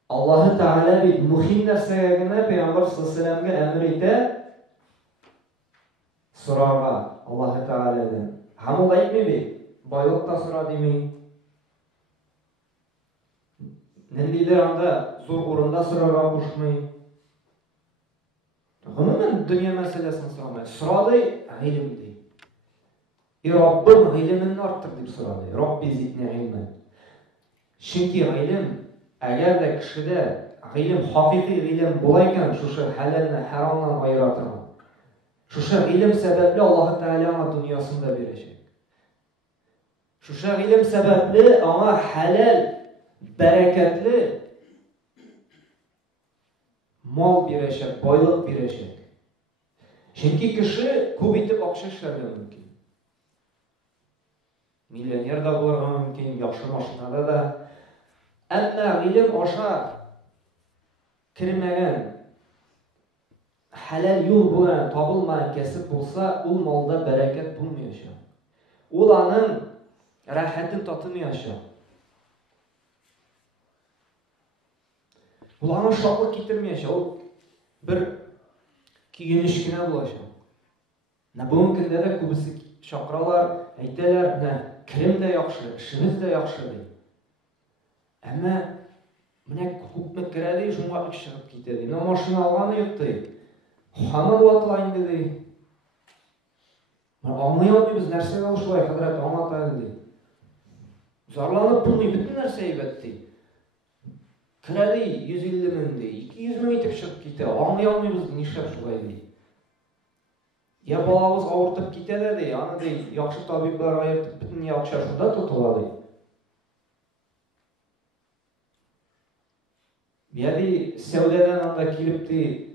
Аллаһ Тәгалә бит мөһим нәрсәгә генә Пәйгамбәр саллаллаһу әмер итә, сорарга Аллаһ Тәгаләдән. Һәм ул әйтми бит, байлыкта сора дими. Ниндидер анда зур урында сорарга кушмый. Гомумән дөнья мәсьәләсен сорамый. Сорады гыйлем ди. Раббым, гыйлемемне арттыр дип сорады. Рабби зидни илман. Чөнки гыйлем, әгәр дә кешедә гыйлем, хакыйкый гыйлем була икән, шушы хәләлне харамнан аера торган. Шушы гыйлем сәбәпле Аллаһ Тәгалә аңа дөньясында бирәчәк. Шушы гыйлем сәбәпле аңа хәләл, бәрәкәтле мал бирәчәк, байлык бирәчәк. Чөнки кеше күп итеп акча эшләргә мөмкин. Миллионер да булырга мөмкин, яхшы машинада да. Әмма гыйлем аша кирмәгән, хәләл юл белән табылмаган кәсеп булса, ул малда бәрәкәт булмаячак. Ул аның рәхәтен татымаячак. Ул аңа шатлык китермәячәк. Ул bir kiyiniş kine bulaşam. Bugün günde de kubisi şakralar, ayteler, kirim de yaxşı, işimiz de yaxşı deydi. Ama hukukna kiradi, şunga çıkıp gitedi. Maşina alğanı yok deydi. Hamar vatlayın dedi. Anlayalım biz nerse alışılay kadar anlataydı deydi. Zarlanıp bunu bütün nerseyi betti. Kiradi 150 min deydi, 200 min itip çıkıp gitti. Anlayalım biz nişler şulay deydi. Ya balağımız ağırtıp gitede deydi, anı deydi, yaxşı tabipler ayırtıp bütün yaxşı şurada tutula deydi. Yani Sevdeden anda kilip deydi,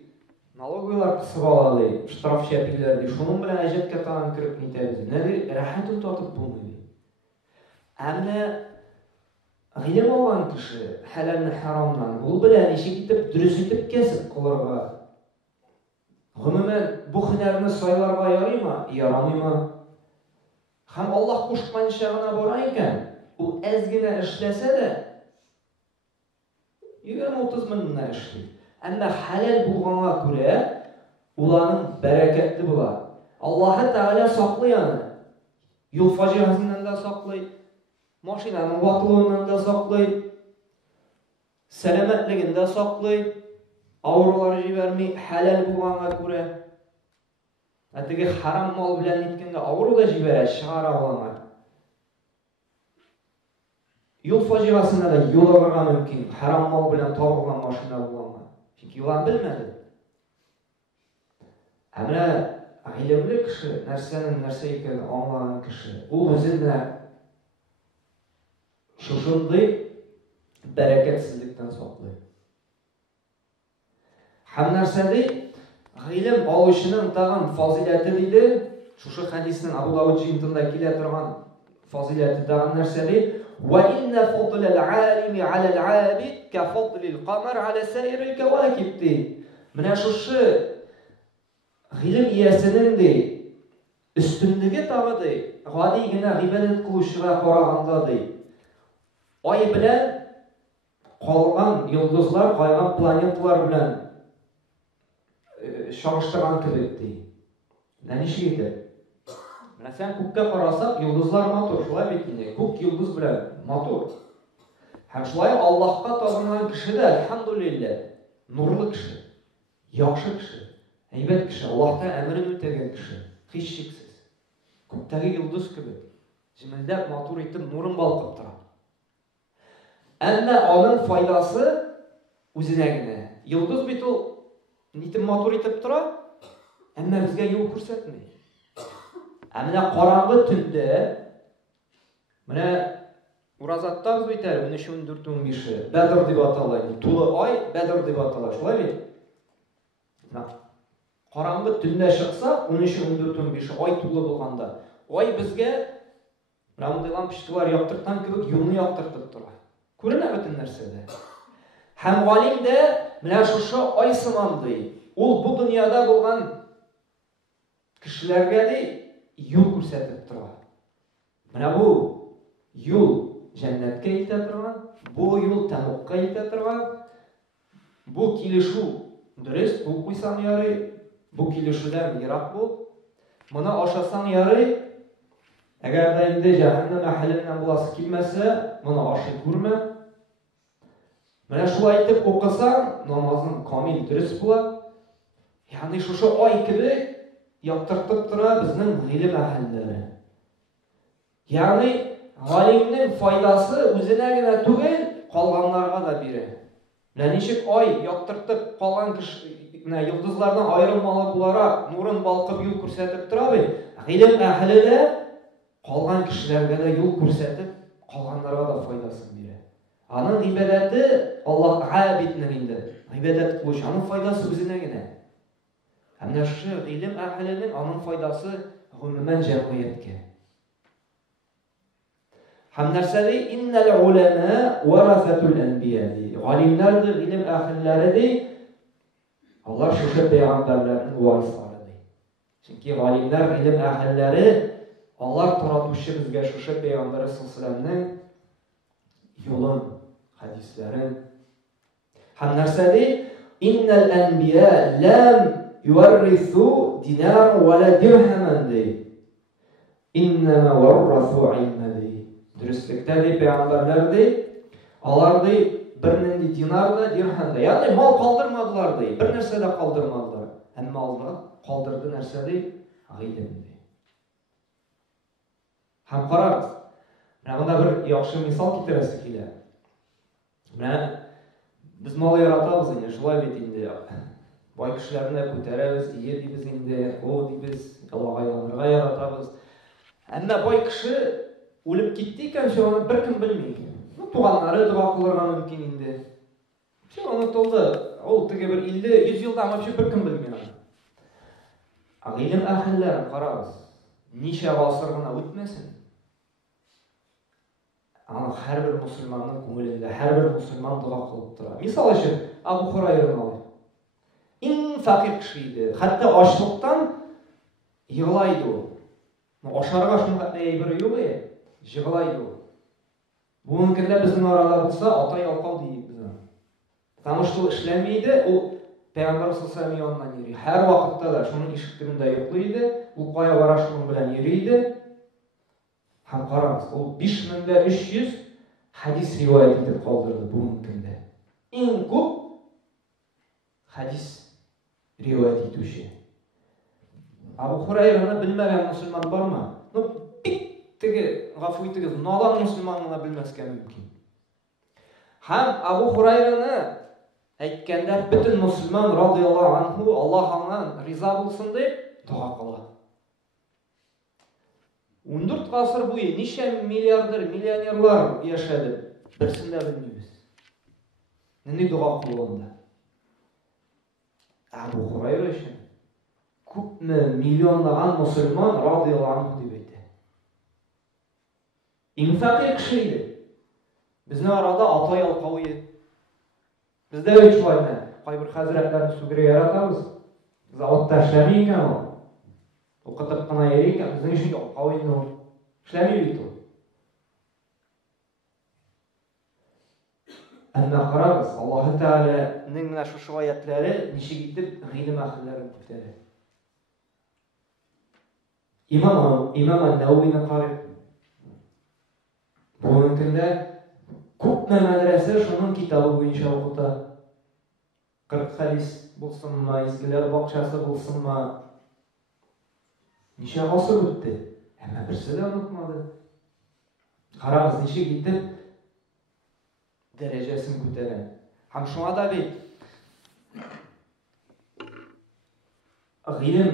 налоговыйлар кысып алады, штраф шәпилерди. Шунун белән әҗәткә тагын кирип китәбез. Нәди рәхәтен татып булмый. Әмма гыйлем алган кеше хәләлне харамнан бул белән ишек итеп дөрес итеп кесип кылырга. Гомумән бу һөнәрне сайларга ярыймы? Ярамыймы? Һәм Аллаһ кушканча гына бара икән, ул әз генә эшләсә дә 20-30 меңне эшли. Әмма хәләл булганга күрә, уларның бәрәкәтле була. Аллаһ Тәгалә саклый аны. Юл фаҗиасыннан да саклый, машинаның ватылуыннан да саклый, сәламәтлеген дә саклый, авырулар җибәрми хәләл булганга күрә. Әтеге харам мал белән иткәндә авыру да җибәрә, чыгара алган. Юл фаҗиасына да юл алырга мөмкин, харам мал белән табылган машина булганга. Çünkü yılan bilmedi. Әмә гыйлемле кеше, нәрсәнең нәрсә икәнен аңлаган кеше, ул үзенә шушындый бәрәкәтсезлектән саклый. Һәм нәрсәди гыйлем алучының тагын фазиләте диде, шушы хәдиснең Абу Дауд җимтында килә торган фазиләте тагын нәрсәди? وَإِنَّ فَضْلَ الْعَالِمِ عَلَى الْعَابِدِ كَفَضْلِ الْقَمَرِ عَلَى سَائِرِ الْكَوَاكِبِ deydi. Менә шушы гыйлем иясенең ди өстенлеге тагы ди, гади генә гыйбадәт кылучыга караганда ди. Ай белән калган йолдызлар, кайган планеталар белән чагыштырган кебек ди. Нәниши итә? Sen күккә карасак, йолдызлар матур, шулай бит инде. Күк йолдыз белән матур. Һәм шулай Аллаһка табынган кеше дә, әлхәмдүлилләһ, нурлы кеше, яхшы кеше, әйбәт кеше, Аллаһта әмрен үтәгән кеше, һичшиксез. Күктәге йолдыз кебек, җимелдәп матур итеп нурын балкып тора. Әмма аның файдасы үзенә генә. Йолдыз бит ул нитеп матур итеп тора, әмма безгә юл күрсәтми. Әмінә қараңғы түнде, менә уразатта біз бейтәр, 13-14-15, Бәдір деп аталайды. Тулы ай Бәдір деп аталайды. Шулай бит? Қараңғы түнде шықса, 13-14-15 ай тулы болғанда, ай бізге мынандай лампочкалар яктырткан кебек юлны яктыртып тора. Күренә бөтен нәрсәдә. Һәм галим дә менә шушы ай сыман ди. Ул бу дөньяда булган кешеләргә ди юл күрсәтеп тора. Менә бу юл җәннәткә итә торган, бу юл тәмугка итә торган. Бу килешү дөрес, бу куйсаң ярый, бу килешүдән ерак бул. Моны ашасаң ярый. Әгәр дә инде җәһәннәм әһленнән буласы килмәсә, моны ашый күрмә. Менә шулай итеп укысаң, намазың камил дөрес була. Ягъни шушы ай кебек яктыртып тора безнең гыйлем әһелләре. Ягъни галимнең файдасы үзенә генә түгел, калганнарга да бирә. Менә ничек ай яктыртып калган кешенә йолдызлардан аерылмалы буларак нурын балкып юл күрсәтеп тора бит. Гыйлем әһеле дә калган кешеләргә дә юл күрсәтеп, калганнарга да файдасын бирә. Аның гыйбадәте Аллаһ габиднең инде. Гыйбадәт кылыш, аның файдасы үзенә генә. Әмма шушы гыйлем әһленең аның файдасы гомумән җәмгыятькә. Һәм нәрсәди? Иннал улама варафатул анбия. Галимнәр ди, гыйлем әһелләре ди, алар шушы пәйгамбәрләрнең варислары ди. Чөнки галимнәр, гыйлем әһелләре алар таратучы безгә шушы пәйгамбәр саллаллаһу юлын, хадисләрен. Һәм нәрсәди? innal anbiya lam yuwarrithu dinar wa la dirhaman dey. İnnema warrathu ilma dey. Dürüstlükte dey peygamberler dey. Alar dey birinin dinar da dirham da. Yani mal kaldırmadılar dey. Bir nerse de kaldırmadılar. Hem malını kaldırdı nerse dey ilim dey. Hem qararız. Bunda bir yaxşı misal keltiresi kile. Biz mal yaratabız indi, şulay bit indi. Bay kişilerini көтәрәбез, ие дибез инде, о дибез, Аллага ялынырга яратабыз. Әмма бай кеше үлеп китте икән, шуны беркем белми. Туганнары дуа кылырга мөмкин инде. Шуны онытылды. Ул теге бер 50-100 елдан вообще беркем белми аны. Гыйлем әһелләрен карагыз. Ничә гасыр гына үтмәсен. Аны һәрбер мусульманның күңелендә, һәрбер мусульман дуа кылып тора. Мисал өчен, Абу Хурайраны алыйк. Иң факир кеше иде. Хәтта ачлыктан йыглайды ул. Ашарга шундый әйбер юк иде. Йыглайды ул. Бүгенге көндә безнең арада булса, ата ялкау дип без. Потому что эшләмәйде, ул Пәйгамбер саллаллаху алейхи ва саллям йөри. Һәр вакытта да шуның ишектәрендә йоклый иде. Ул кая бара шуның белән йөри иде. Һәм карагыз, ул 5300 хадис риваят итеп калдырды бүгенге көндә. Иң күп хадис риваят итүче. Абу Хурайраны белмәгән мусульман бармы? Бик теге гафу итегез, надан мусульман гына белмәскә мөмкин. Һәм Абу Хурайраны әйткәндә бөтен мусульман радиллаһу анху Аллаһ аңа риза булсын дип дуа кыла. 14 гасыр буе ничә миллиардер, миллионерлар яшәде, берсен дә белмибез. Нинди дуа кылганда? Абу Хурайра өчен күпме миллионлаган мусульман радиллаһу анху дип әйтә. Иң факир кеше иде. Безнең арада ата ялкау иде. Бездә үч вайны, кайбер хәзрәтләрне сүгәргә яратабыз. Заводта эшләми икән ул. Укытып кына йөри икән, безнең өчен ялкау инде ул. Эшләми бит ул. Әмма карагыз, Аллаһ Тәгаләнең менә шушы аятлары ничек итеп гыйлем әһелләрен күтәрә. Имам ан-Нававине карыйк. Бүгенге көндә күпме мәдрәсә шуның китабы буенча укыта. 40 хадис булсынмы, изгеләр бакчасы булсынмы. Ничә гасыр үтте, әмма берсе дә онытмады. Карагыз, ничек итеп дәрәҗәсен күтәрә. Һәм шуңа да бит гыйлем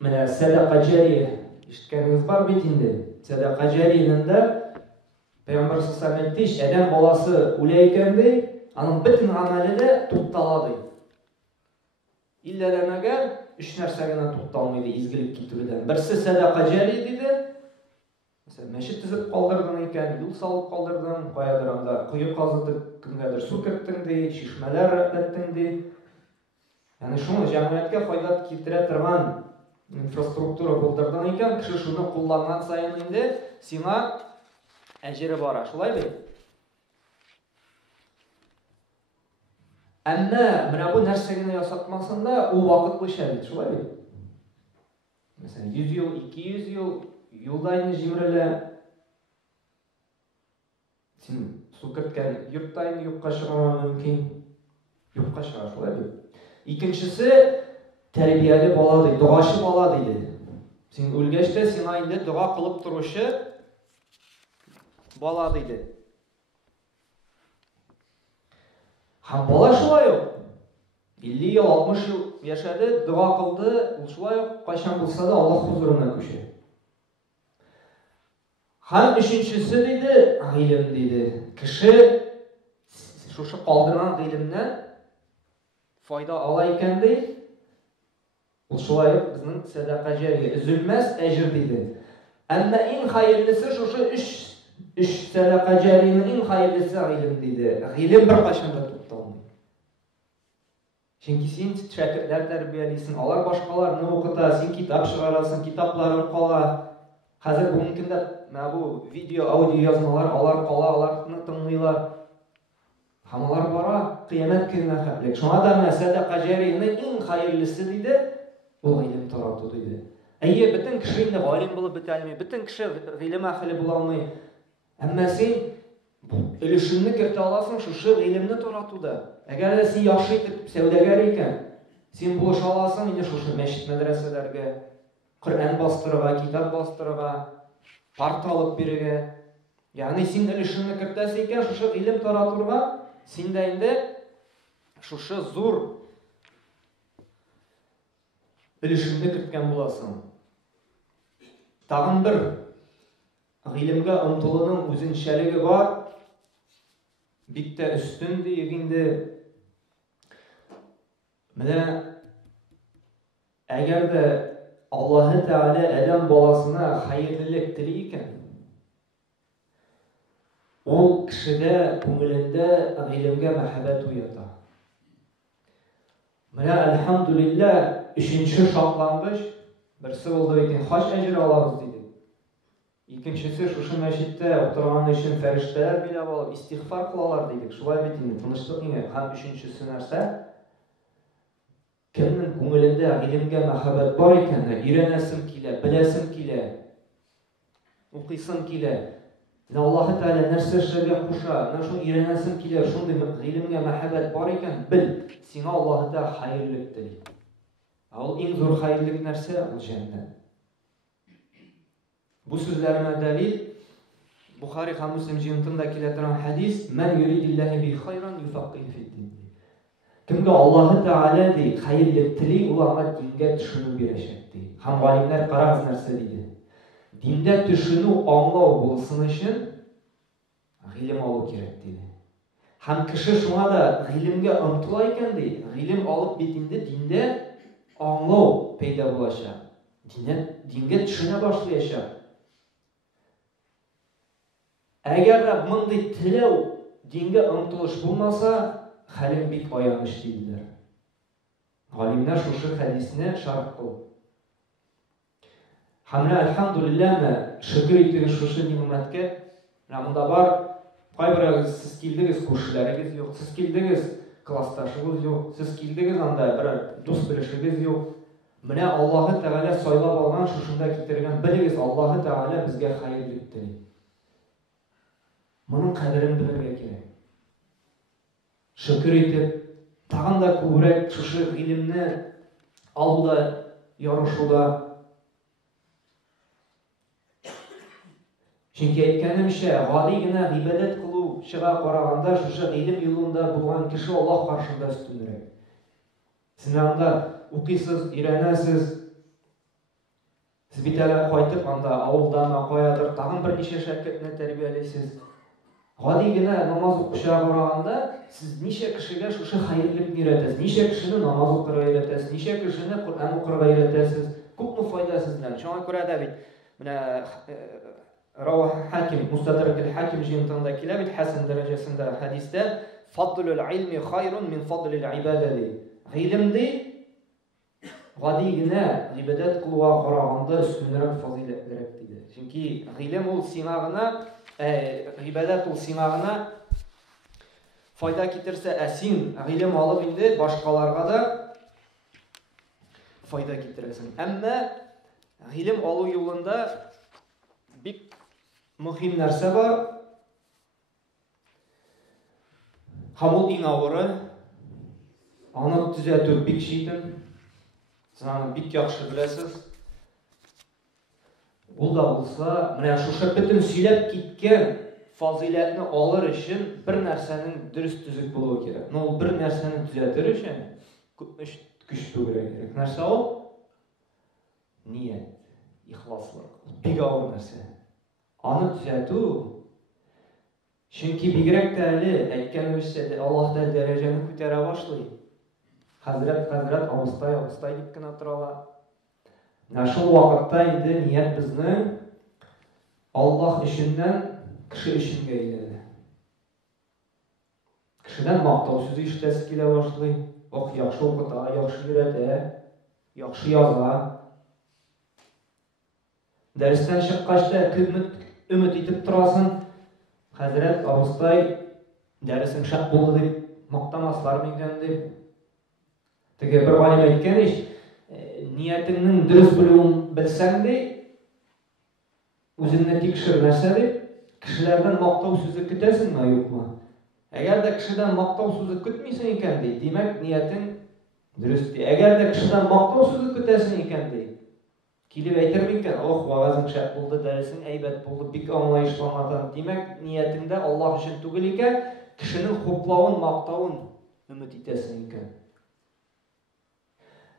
менә садака җария ишеткәнегез бар бит инде. Садака җарияның да Пәйгамбер саллаллаху алейхи ва саллям әдәм баласы үлә икән ди, аның бөтен гамәле дә туктала ди. Илләләмәгә үч нәрсә генә тукталмый ди изгелек китерүдән. Берсе садака җария диде. Мәсәлән, мәчет төзеп калдырдың икән, юл салып калдырдың, каядыр анда куе казыдың, кемгәдер су керттең ди, чишмәләр рәтләттең ди. Яни шуны җәмгыятькә файда китерә торган инфраструктура булдырдың икән, кеше шуны кулланган саен инде сиңа әҗере бара, шулай бит. Әмма менә бу нәрсә генә ясатмасын да, ул вакытлыча бит, шулай бит. Мәсәлән, 100 ел, 200 ел юлда инде җимерелә. Син су керткән йортта инде юкка чыгарга мөмкин. Юкка чыга, шулай бит. Икенчесе тәрбияле бала ди, дуачы бала диде. Син үлгәч тә сиңа инде дуа кылып торучы бала диде. Һәм бала шулай ук 50 ел, 60 ел яшәде, дуа кылды, ул шулай ук кайчан булса да Аллаһ хузурына күчә. Һәм өченчесе диде, гыйлем диде. Кеше шушы калдырган гыйлемнән файда ала икән ди. Ул шулай ук безнең садака җария өзелмәс әҗр диде. Әмма иң хәерлесе шушы үч садака җарияның иң хәерлесе гыйлем диде. Гыйлем бер кайчан да тукталмый. Чөнки син шәкертләр тәрбиялисең, алар башкаларны укыта, син китап чыгарасың, китапларын кала. Хәзер бүгенге көндә менә бу видео, аудио язмалар алар кала, аларны тыңлыйлар. Hamılar bара kıyamet gününe heplik. Şuna da sadaka jariyinin en hayırlısı dedi, bu ilim tarattu dedi. Eye bütün kişi indi alim bulup bitalmay, bütün kişi ilim ahli bulamay. Amma sen ülüşünü kirti alasın şu ilimni tarattuda. Eğer de sen yaxşı etip savdogar ekan, sen buluş alasın indi şu meşit medreselerge, Kur'an bastırıga, kitap bastırıga, parta alıp biriga. Yani sen ülüşünü kirtesi ekan şu ilim taratturga, sen de indi şu zor ülüşünü kirtken bulasın. Tağın bir ilimge ımtılının özünçeligi var. Bikte üstün deyiginde mene eğer de Allah-u Teala adam balasına hayırlılık dileyken o kişide köngülünde ilimge mehabet uyata. Mene elhamdülillah üçüncü şartlanmış birisi oldu ekan haç ecri alabız dedi. İkincisi şu meşitte oturgan için ferişteler bile alıp istiğfar kılalar dedik. Şulay bitini tınışlık yine. Hem üçüncüsü nerse kimnin köngülünde ilimge mehabet var ekan, öğrenesim kile, bilesim kile, okuysim kile. Allah-u Teala nerse şerge kuşa, ne şu öğrenesim kile, şunday ilimge mehabet var ekan bil. Sina Allah-u Teala hayırlık dileydi. Al en zor hayırlık nerse o cennet. Bu sözlerime delil Bukhari ve Müslim cihantında keletiren hadis men yuridillahi bi hayran yufaqqih fi'd-din. Kimge Allah-u Teala de hayırlık diley ulama dinge düşünüp bereşekti. Ham alimler qaraz nerse dedi. Dinde düşünü anlaw bolsun için ilim alı gerek dedi. Ham kişi şuna da ilimge ımtıla ekan de, ilim alıp bitinde dinde anlaw peyda bulaşa. Dinge düşüne başlayacak. Eğer de bunday tilav dinge ımtılış bulmasa, halim bik ayanış değiller. Alimler şu hadisine şarh kıl. Hamla elhamdülillah şükür ettiğiniz şu nimetke, namında var, kaybıra siz kildiğiniz koşularınız yok, siz kildiğiniz klastaşınız yok, siz kildiğiniz anda bir dost bilişiniz yok. Mine Allah-u Teala saylab algan şuşunda getirgen biliriz Allah-u Teala bizge hayırlık dileydi. Bunun qadrini bilirge kerak. Şükür etip, tağın da ko'proq şu ilimni alda, yoruşuda. Çünkü aytganimcha, g'oligina ibodat qilib shiga qaraganda şu ilim yo'lida bo'lgan kishi Alloh qarshida ustunroq. Sizlarda o'qiysiz, o'rganasiz. Siz bitala qaytib anda avuldan qo'yadir, tag'in bir necha shakkatni tarbiyalaysiz. G'oligina namoz o'qishga qaraganda siz necha kishiga shu xayrlikni o'rgatasiz, necha kishini namoz o'qirga o'rgatasiz, necha kishini Qur'on o'qirga o'rgatasiz. Ko'pni foyda sizdan. Shunga ko'ra David mana Ravah Hakim, Mustadrak al-Hakim jintanda keladi hasan darajasida hadisda fadlul ilmi khayrun min fadlil ibadati. Ilmni g'oligina ibodat qilishga qaraganda ustunroq fazilatliroq deydi. Chunki ilm ul simag'ina ibodat ul simag'ina foyda keltirsa asin ilm olib endi boshqalarga da foyda keltirasan. Ammo ilm oluv yo'lida bik muhim narsa bor. Hamul eng og'iri ani tuzatuv bik shiydim. Siz ani bik yaxshi bilasiz. Bu da bo'lsa, mana shu bütün söylep ketgan fazilatni olir uchun bir narsaning durust tuzuk bo'lishi kerak. No, bir narsani tuzatir uchun kuch to'g'ri kerak. Narsa o? Niyat, ixloslik. Bik og'ir narsa. Ani tuzatuv. Chunki bigrak tali aytganimizcha Allohda darajani ko'tara boshlaydi. Hazrat avstay debgina turadi. Nasıl vaqtda endi niyat bizni Allah işinden kishi ishiga ayladi. Kishidan maqtov so'zi eshitasiz kela boshlaydi. Yaxshi o'qita, yaxshi yuradi, yaxshi yoza. Darsdan chiqqachda umid etib turasan. Hazrat avstay Дәресең шәп булды дип мактамаслар миндән дип. Теге бер галим әйткән ич, ниятеңнең дөрес булуын белсәң дә, үзеңне тикшер нәрсә дип, кешеләрдән мактау сүзе көтәсеңме, юкмы? Әгәр дә кешедән мактау сүзе көтмисең икән ди, димәк ниятең дөрес ди. Әгәр дә кешедән мактау сүзе көтәсең икән ди, килеп әйтер микән, ох, вагазың шәп булды, дәресең әйбәт булды, бик аңлаешлы аңлатам. Димәк, ниятеңдә Аллаһ өчен түгел икән, кешенең хуплавын, мактавын өмет итәсең икән.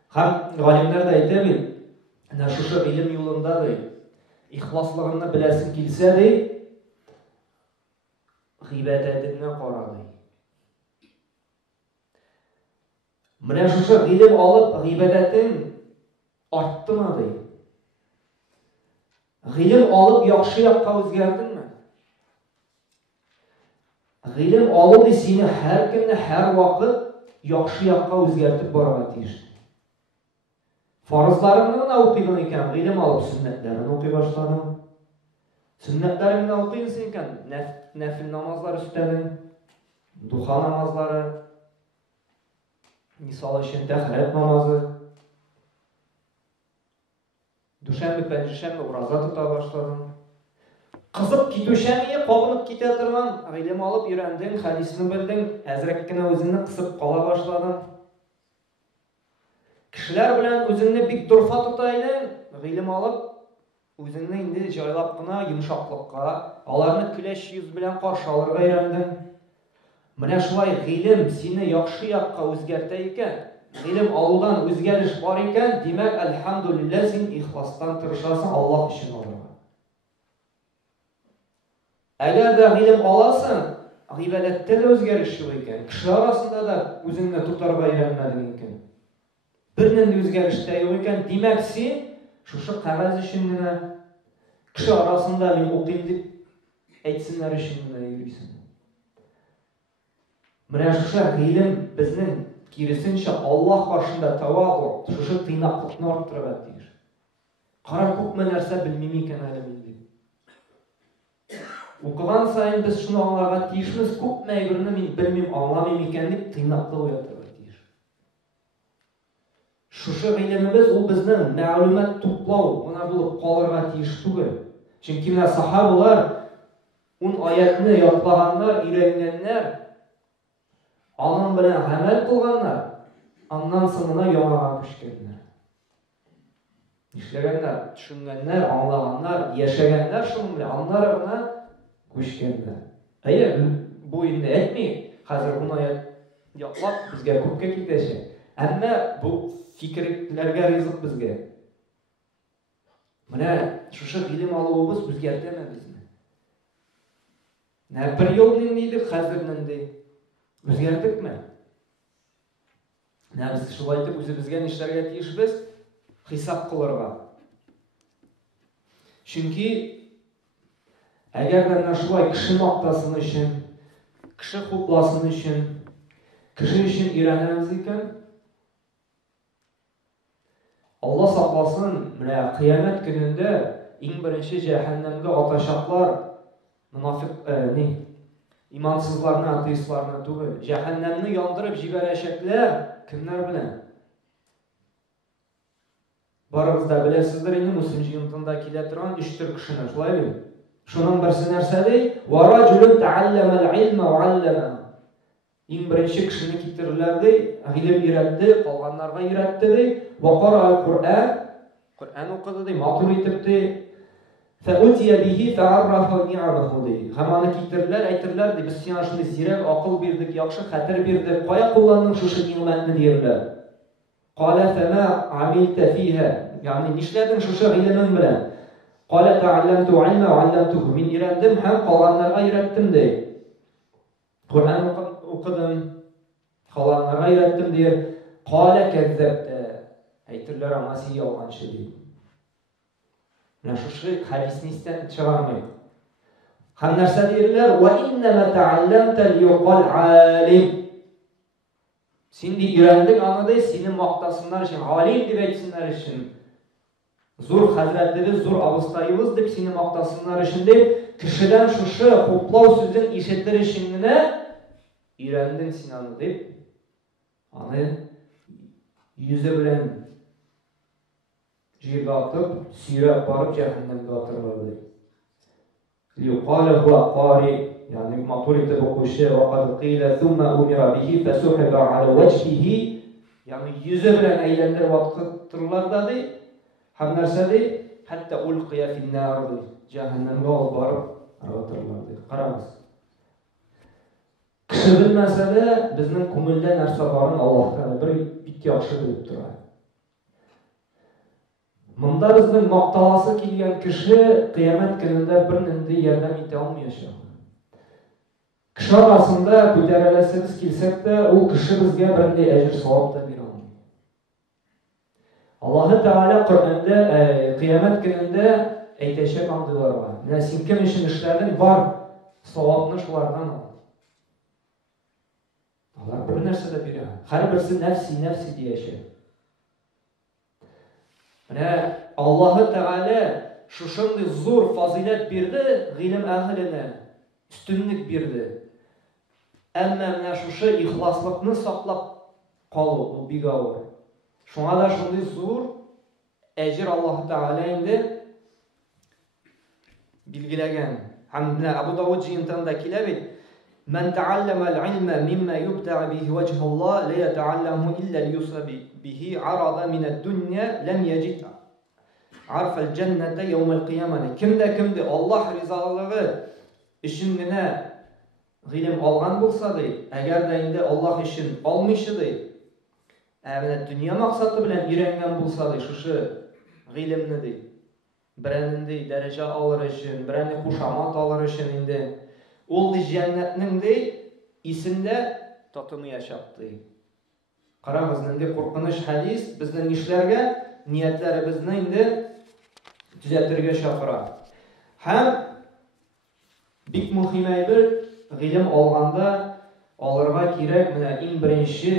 Һәм галимнәр дә әйтә бит, әнә шушы илем юлында ди, ихласлыгыңны беләсең килсә ди, гыйбадәтеңне кара ди. Менә шушы илем алып гыйбадәтең арттымы ди. Гыйлем алып яхшы якка үзгәрдеңме? Гыйлем алу ди сине һәр көнне, һәр вакыт яхшы якка үзгәртеп барырга тиеш. Фарызларыңны гына укыйсың икән, гыйлем алып сөннәтләрен укый башладың. Сөннәтләреңне укыйсың икән, нәфил намазлар өстәдең, духа намазлары, мисал өчен тәһарәт намазы, дүшәмбе, пәнҗешәмбе ураза тота башладың. Кызып китүшәмие, кабынып китә торган, гыйлем алып өйрәндең, хәдисне белдең, әзрәк кенә үзеңне кысып кала башладың. Кешеләр белән үзеңне бик дурфа тота идең, гыйлем алып, үзеңне инде җайлап кына йомшаклыкка, аларны көләч йөз белән каршы алырга өйрәндең. Менә шулай гыйлем сине яхшы якка үзгәртә икән, гыйлем алудан үзгәреш бар икән, димәк, әлхәмдүлилләh, син ихластан тырышасың Аллаһ өчен алырга. Әгәр дә гыйлем аласың, гыйбадәттә дә үзгәреш юк икән, кешеләр арасында да үзеңне тутарга өйрәнмәдең икән. Бернинди үзгәреш тә юк икән, димәк, син шушы кәгазь өчен генә, кеше арасында мин укыйм дип әйтсеннәр өчен генә йөрисең. Менә шушы гыйлем безнең киресенчә Аллаһ каршында таваду, шушы тыйнаклыкны арттырырга тиеш. Кара күпме нәрсә белмим икән әле мин дип. Укыган сайын без шуны аңларга тиешбез, күпме әйберне мин белмим, аңламыйм икән дип тыйнаклык уятырга тиеш. Шушы гыйлемебез ул безнең мәгълүмат туплау гына булып калырга тиеш түгел. Чөнки менә сахабалар 10 аятны ятлаганнар, өйрәнгәннәр, аның белән гамәл кылганнар, аннан соңына яңага күчкәннәр. Нишләгәннәр? Төшенгәннәр, аңлаганнар, яшәгәннәр, шуның белән аннары гына күчкәннәр. Әйе, бу инде әйтми, хәзер 10 аят ятлап безгә күпкә китәчәк. Әмма бу фикерләргә ризык безгә. Менә шушы гыйлем алуыбыз үзгәртәме безне? Менә бер ел нинди идек, хәзер нинди? Үзгәрдекме? Менә без шулай итеп үзебезгә нишләргә тиешбез? Хисап кылырга. Чөнки әгәр дә шулай кеше мактасын өчен, кеше хупласын өчен, кеше өчен өйрәнәбез икән, Алла сакласын, менә кыямәт көнендә иң беренче җәһәннәмгә атачаклар имансызларны, атеистларны түгел, җәһәннәмне яндырып җибәрәчәкләр кемнәр белән? Барыгыз да беләсездер инде, муслим җыентында килә торган 3 төр кешене, шулай бит? Шуның берсе нәрсә ди? Ва раҗулун тәаллама ал-илма ва аллама. Иң беренче кешене китерерләр ди, гыйлем өйрәтте, калганнарга өйрәтте ди, ва кара ал-Qur'ан, Qur'ан укыды ди, матур итеп ди, фаутия бихи фа'аррафа ни'амаху ди. Һәманы китерләр, әйтерләр ди, без сиңа шундый зирәк акыл бирдек, яхшы хәтер бирдек, кая кулландың шушы ниъмәтне диерләр. Кала фама амилта фиха, ягъни нишләдең шушы гыйлемең белән? Кала тәалламту илма ва алламтуху, мин өйрәндем һәм калганнарга өйрәттем ди. Qur'an укыдым, калганнарга өйрәттем ди. Кала кәззәбтә, әйтерләр аңа син ялганчы ди. Менә шушы хәдисне истән чыгармый. Һәм нәрсә диерләр? Ва иннама тәалламта лиюқал алим. Син ди өйрәндең аны ди, сине мактасыннар өчен, алим дип әйтсеннәр өчен. Зур хәзрәтебез, зур абыстайыбыз дип сине мактасыннар өчен дип, кешедән шушы хуплау сүзен ишетер өчен генә Өйрәндең син аны дип, аны йөзе белән җиргә атып, сөйрәп барып җәһәннәмгә атырлар ди. Лиqala huwa qari, yani matur итеп укучы, вакыт кыйла thumma umira bihi fasuhiba ala wajhihi, yani йөзе белән әйләндереп аткыттырлар да ди. Һәм нәрсә ди? Хәтта улқия фин-нар ди. Җәһәннәмгә алып барып атырлар ди. Карагыз. Кеше белмәсә дә, безнең күңелдә нәрсә барын Аллаһ Тәгалә бер бик яхшы белеп тора. Монда безнең макталасы килгән кеше кыямәт көнендә бер нинди ярдәм итә алмаячак. Кеше арасында күтәреләсез килсәк тә, ул кеше безгә бер нинди әҗр савап та бирә алмый. Аллаһ Тәгалә Коръәндә кыямәт көнендә әйтәчәк андыйларга. Менә син кем өчен эшләдең, бар савапны шулардан ал. Алар бер нәрсә дә бирә. Һәрберсе нәфси диячәк. Менә Аллаһ Тәгалә шушындый зур фазилат бирде, гыйлем әһленә үстенлек бирде. Әмма менә шушы ихласлыкны саклап калу бу бик авыр. Шуңа да шундый зур әҗр Аллаһ Тәгалә инде билгеләгән. Һәм менә Абу Давуд җыентында килә бит: "Мен тәаллама ал-илма мимма юбта'a биhi ваҗһу Аллаһ, ла ятәалламу илля лiyusab bihi 'arada min ad-dunya lam yajid 'arfa al-jannata yawm al-qiyamah." Кимдә Аллаһ ризалыгы өчен генә гыйлем алган булса ди, әгәр дә инде Аллаһ өчен алмыйчы ди, менә дөнья максаты белән өйрәнгән булса ди, шушы гыйлемне ди, берәнинди дәрәҗә алыр өчен, берәнинди кушамат алыр өчен инде ул ди җәннәтнең ди исендә татымаячак ди. Карагыз, нинди куркыныч хәдис безнең нишләргә, ниятләребезне инде төзәтергә чакыра. Һәм бик мөһим әйбер, гыйлем алганда алырга кирәк, менә иң беренче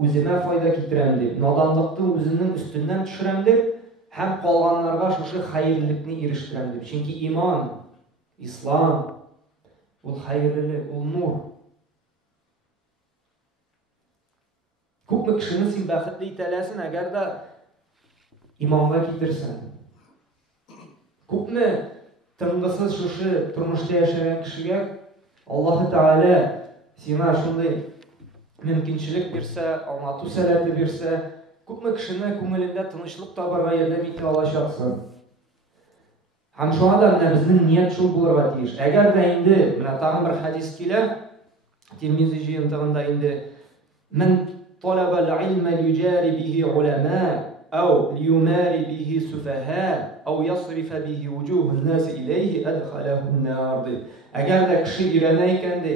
үземә файда китерәм дип, наданлыкны үземнең өстеннән төшерәм дип, һәм калганнарга шушы хәерлелекне ирештерәм дип. Чөнки иман, ислам ул хәерлелек, ул нур. Күпме кешене син бәхетле итәләсен, әгәр дә иманга китерсәң. Күпме тынгысыз шушы тормышта яшәгән кешегә Аллаһ Тәгалә сиңа шундый мөмкинчелек бирсә, аңлату сәләте бирсә, күпме кешене күңелендә тынычлык табарга ярдәм итә алачаксың. Һәм шуңа да менә безнең ният шул булырга тиеш. Әгәр дә инде менә тагын бер хәдис килә, Тирмизи җыентыгында инде: "Мен талаба ал-илма лиюҗари биhi улама, ау лиюмари биhi суфаха, ау ясрифа биhi вуҗуһ ан-нас илейһи адхалаху ан-нар." Әгәр дә кеше өйрәнә икән ди,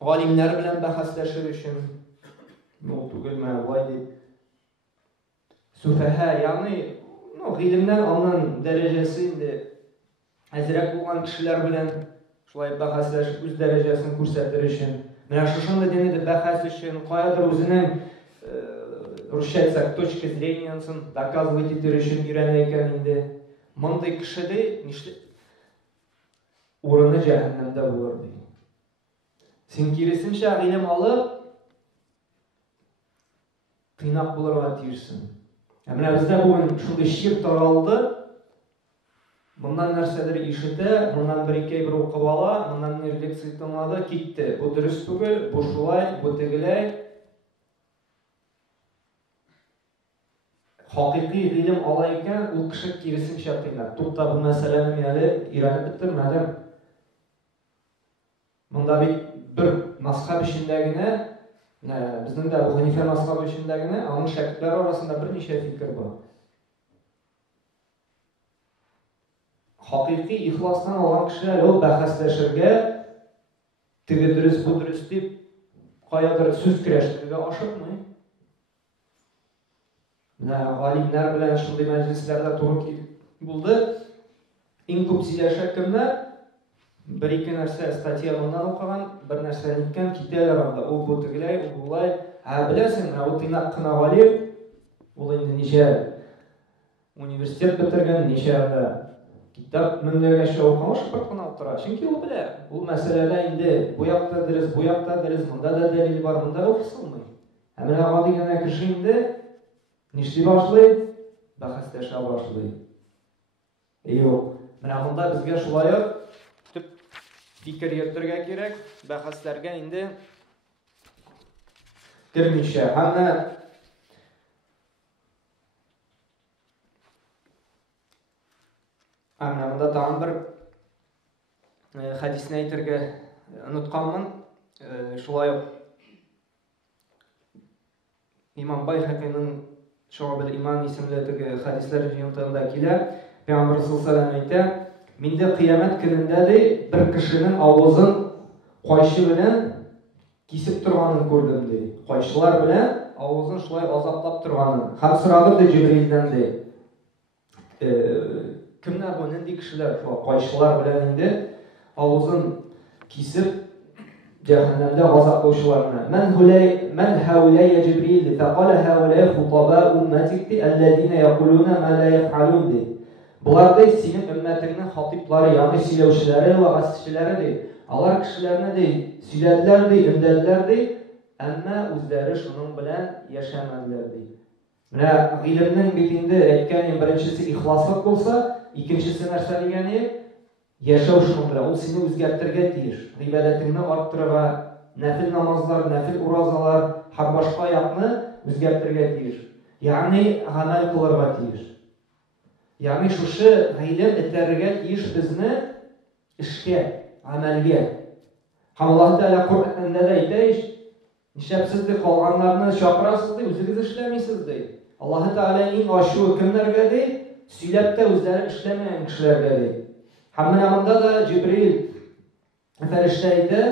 галимнәр белән бәхәсләшер өчен, бу түгел менә булай ди. Суфаха, ягъни гыйлемнән алган дәрәҗәсе инде әзрәк булган кешеләр белән шулай бәхәсләшеп үз дәрәҗәсен күрсәтер өчен, менә шушында динидә бәхәс өчен, каядыр үзенең русча әйтсәк точка зрениyaсын доказывать итер өчен өйрәнә икән инде. Мондый кеше ди, нишле урыны җәһәннәмдә булыр ди. Син киресенчә гыйлем алып тыйнак булырга тиешсең. Менә бездә бүген шундый шир таралды. Моннан нәрсәдер ишетә, моннан бер-ике бер укып ала, моннан лекция тыңлады, китте. Бу дөрес түгел, бу шулай, бу тегеләй. Хакыйкый гыйлем ала икән, ул кеше киресенчә тыйнак. Тукта, бу мәсьәләне мин әле өйрәнеп бетермәдем. Монда бит бер масхаб эчендә генә, безнең дә Абу Ханифа масхабы эчендә генә, аның шәкертләре арасында берничә фикер бар. Хакыйкый ихластан алган кешеләр ул бәхәсләшергә, теге дөрес, бу дөрес дип, каядыр сүз көрәштерергә ашыкмый. Менә галимнәр белән шундый мәҗлесләрдә туры булды. Иң күп сөйләшә кемнәр? Bir-ике нәрсә статья моннан укыган, бер нәрсә әйткән, китәләр анда. Ул бу тегеләй, ул булай. Беләсең, ул тыйнак кына галим, ул инде ничә университет бетергән, ничә Китап меңләргәчә укымыш бер кына утыра. Чөнки ул белә, ул мәсьәләдә инде бу якта дөрес, бу якта дөрес, монда да дәлил бар, монда да укысылмый. Ә менә гади генә кеше инде нишли башлый? Бәхәсләшә башлый. Юк. Менә монда безгә шулай ук төп фикер йөртергә кирәк, бәхәсләргә инде кермичә. Һәм монда тагын бер хәдисне әйтергә онытканмын. Шулай ук Имам Байхақиның Шуабул Иман исемле хәдисләр җыентыгында килә. Пәйгамбер саллаллаху алейһи әйтә: "Миндә кыямәт көнендә бер кешенең авызын кайчы белән кисеп торганын күрдем" ди. Кайчылар белән авызын шулай азаплап торганын. Һәм сорады Җибрилдән ди. Кемнәр бу, нинди кешеләр? Кайчылар белән инде авызын кисеп җәһәннәмдә газаплаучыларны. Мен хаулай я Җибрил, фaqala хаулай хутаба умматик аллазина якулуна ма ла яфалун ди. Булар ди синең өммәтеңнең хатиблары, ягъни сөйләүчеләре, вагазчылары ди. Алар кешеләрне ди сөйләделәр ди, өндәделәр ди, әмма үзләре шуның белән яшәмәделәр ди. Менә гыйлемнең бит инде әйткән беренчесе ихласлык булса, икенчесе нәрсә дигәне? Яшәү шуның белән. Ул сине үзгәртергә тиеш. Гыйбадәтеңне арттырырга, нәфил намазлар, нәфил уразалар, һәм башка якны үзгәртергә тиеш. Ягъни гамәл кылырга тиеш. Ягъни шушы гыйлем этәргә тиеш безне эшкә, гамәлгә. Һәм Аллаһ Тәгалә Куръанда да әйтә: "Нишләп сез ди калганнарны чакырасыз ди, үзегез эшләмисез ди." Аллаһ Тәгалә иң ачуы кемнәргә ди? Сөйләп тә үзләре эшләмәгән кешеләргә ди. Һәм менә монда да Җибрил фәрештә әйтә: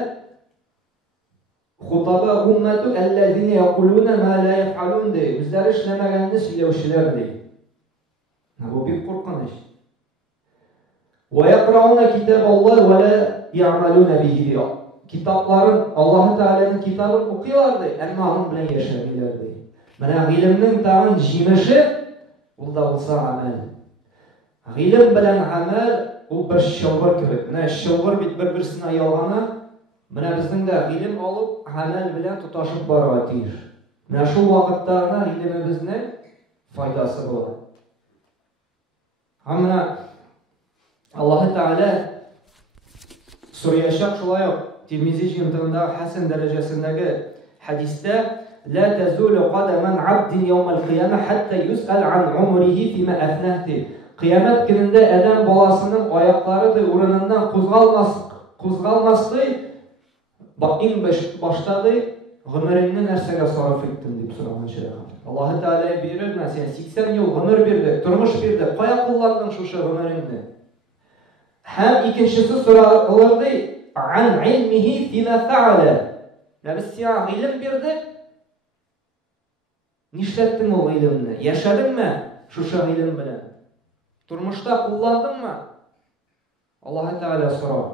"Хутаба уммату аллазина якулуна ма ла яфалун" ди. Үзләре эшләмәгәнне сөйләүчеләр ди. Бу бик куркыныч. "Ва якрауна китабаллаһи ва ла яъмалуна биһи" ди. Китапларын, Аллаһ Тәгаләнең китабын укыйлар ди, әмма аның белән яшәмиләр ди. Менә гыйлемнең тагын җимеше ул да булса гамәл. Гыйлем белән гамәл ул бер шылбыр кебек. Менә шылбыр бит бер-берсенә ялгана. Менә безнең дә гыйлем алып, гамәл белән тоташып барырга тиеш. Менә шул вакытта гына гыйлемебезнең файдасы була. Һәм менә Аллаһ Тәгалә Сурияшак шулай ук Тирмизи җыентыгында хәсән дәрәҗәсендәге хәдистә: "Ла тазулу кадаман абдин яумал кыяма хатта юсъал ан умриhi фима афнахти." Кыямәт көнендә адәм баласының аяклары урыныннан кузгалмас ди. Иң башта ди гомереңне нәрсәгә сарыф иттең дип сораган шәйхан. Аллаһ Тәгалә бирер, мәсәлән 80 ел гомер бирде, тормыш бирде. Кая кулландың шушы гомереңне? Һәм икенчесе соралыр ди: "Ан илмихи фима фа'ала." Без сиңа гыйлем бирдек. Нишләттең ул гыйлемне? Яшәдеңме шушы гыйлем белән? Тормышта кулландыңмы? Аллаһ Тәгалә сорар.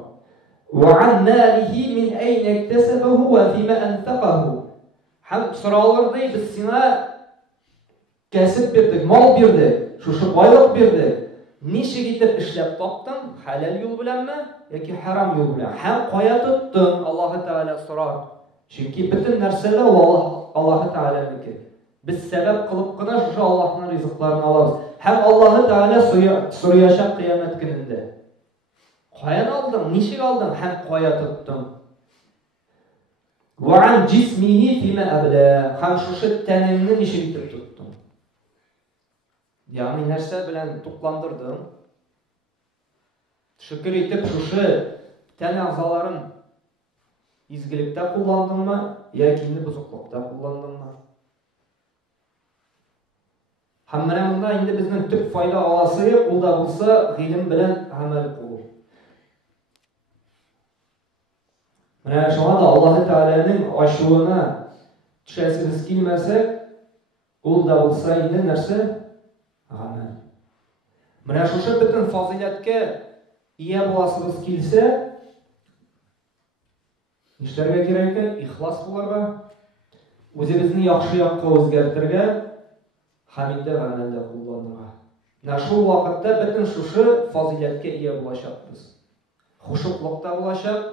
"Ва ан малихи мин айна иктасабаху ва фима анфaqahu." Һәм соралыр ди, без сиңа кәсеп бирдек, мал бирдек, шушы байлык бирдек. Ничек итеп эшләп таптың? Халал юл беләнме яки харам юл белән? Һәм кая тоттың? Аллаһ Тәгалә сорар. Чөнки бөтен нәрсәдә ул Аллаһ Тәгаләнеке. Без сәбәп кылып кына шушы Аллаһның ризыкларын алабыз. Һәм Аллаһ Тәгалә сораячак кыямәт көнендә. Каян алдың? Ничек алдың? Һәм кая тоттың? "Ва ан җисмихи фима абла." Һәм шушы тәнеңне ничек итеп тоттың? Ягъни нәрсә белән тукландырдың? Шөкер итеп шушы тән әгъзаларын изгелектә кулландыңмы яки инде бузыклыкта кулландыңмы? Һәм менә монда инде безнең төп файда аласы ул да булса гыйлем белән гамәл кылу. Менә шуңа да Аллаһ Тәгаләнең ачуына төшәсебез килмәсәк, ул да булса инде нәрсә? Гамәл. Менә шушы бөтен фазиләткә ия буласыбыз килсә, нишләргә кирәк икән? Ихлас булырга, үзебезне яхшы якка үзгәртергә, һәм инде гамәлдә кулланырга. Шул вакытта бөтен шушы фазиләткә ия булачакбыз. Хушуклыкта булачак,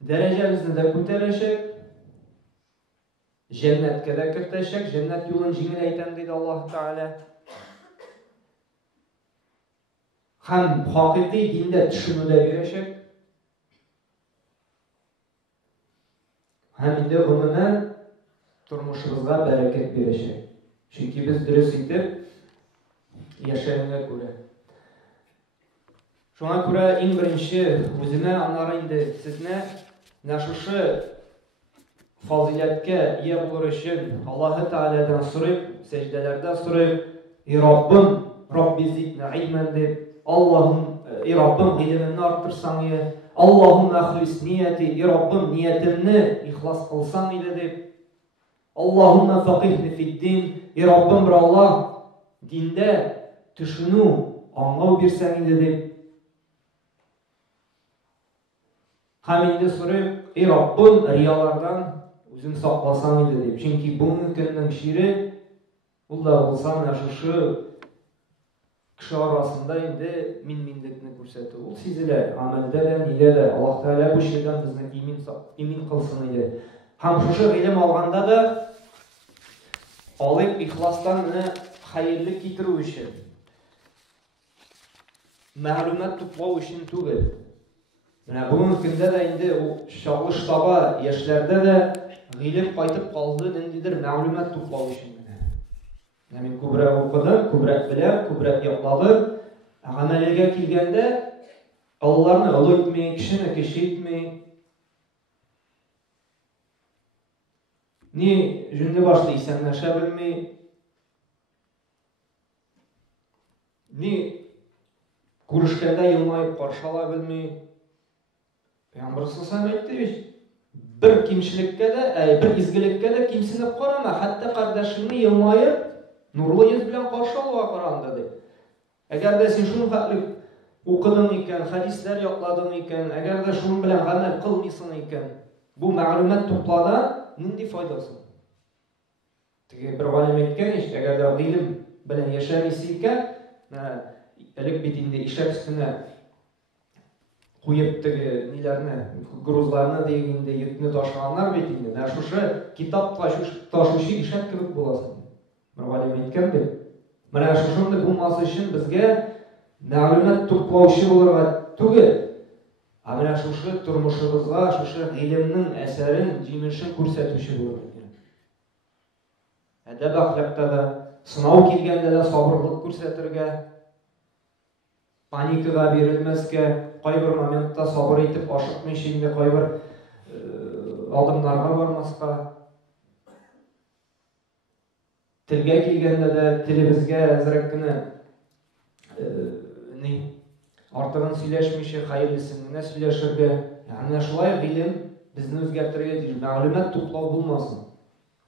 дәрәҗәбезне дә күтәрәчәк, җәннәткә дә кертәчәк, җәннәт юлын җиңеләйтәм диде Аллаһ Тәгалә. Һәм хакыйкый диндә төшенүдә бирәчәк. Һәм инде гомумән тормышыбызга бәрәкәт бирәчәк. Чөнки без дөрес итеп яшәгәнгә күрә. Шуңа күрә иң беренче үземә, аннары инде сезне шушы фазиләткә ия булыр өчен Аллаһ Тәгаләдән сорыйм, сәҗдәләрдә сорыйм: "И Раббым, Рабби зидна илман" дип, Allah'ım, Rabbim ilmini arttırsan ya, Allah'ım ahlis niyeti, Rabbim niyetini ihlas kılsan ile deyip, Allah'ım fakihni fid din, Rabbim Allah dinde düşünü anlav birsen ile deyip, haminde sorup, Rabbim riyalardan özün saklasan ile deyip, çünkü bu mümkünün şiiri, ulla olsan yaşaşı, kişi arasında indi minlikni күрсәтү. Ул сизелә, амәлдә дә, нидә дә. Аллаһ Тәгалә бу şeyden безне имин кылсын иде. Һәм шушы гыйлем алганда да алып ихластан хәерле китерү өчен, мәгълүмат туплау өчен түгел. Менә бүгенге көндә дә инде ул чагылыш таба яшьләрдә дә гыйлем кайтып калды, ниндидер мәгълүмат туплау өчен. Мин күбрәк укыдым, күбрәк беләм, күбрәк якладым. Гамәлгә килгәндә Аллаһны олы итми, кешене кече итми. Ни җүнле башлы исәнләшә белми. Ни күрешкәндә елмаеп каршы ала белми. Пәйгамбер саллаллаһу алейһи ва сәлләм әйтте: "Бер кимчелеккә дә, бер изгелеккә дә кимсенеп карама, хәтта кардәшеңне елмаеп нурлы йөз белән каршы алуга караганда" ди. Әгәр дә син шуны хәтлек укыдың икән, хәдисләр якладың икән, әгәр дә шуның белән гамәл кылмыйсың икән, бу мәгълүмат туплада нинди файдасы? Теге бер галим әйткән, әгәр дә гыйлем белән яшәмисең икән, элек бит инде ишәк өстенә куеп теге ниләрне, грузларны дигәндә йөкне ташыганнар бит инде. Менә шушы китап ташучы ишәк кебек буласың. Бер галим әйткән бит. Менә шушындый булмасы өчен безгә мәгълүмат туплаучы булырга түгел, ә менә шушы тормышыбызга, шушы гыйлемнең әсәрен, җимешен күрсәтүче булырга кирәк. Әдәп әхлакта да, сынау килгәндә дә сабырлык күрсәтергә, паникага бирелмәскә, кайбер моментта сабыр итеп ашыкмыйча инде кайбер адымнарга бармаска, телгә килгәндә дә телебезгә әзрәк кенә артыгын сөйләшмичә, хәерлесен генә сөйләшергә. Ягъни шулай гыйлем безне үзгәртергә тиеш, мәгълүмат туплау булмасын.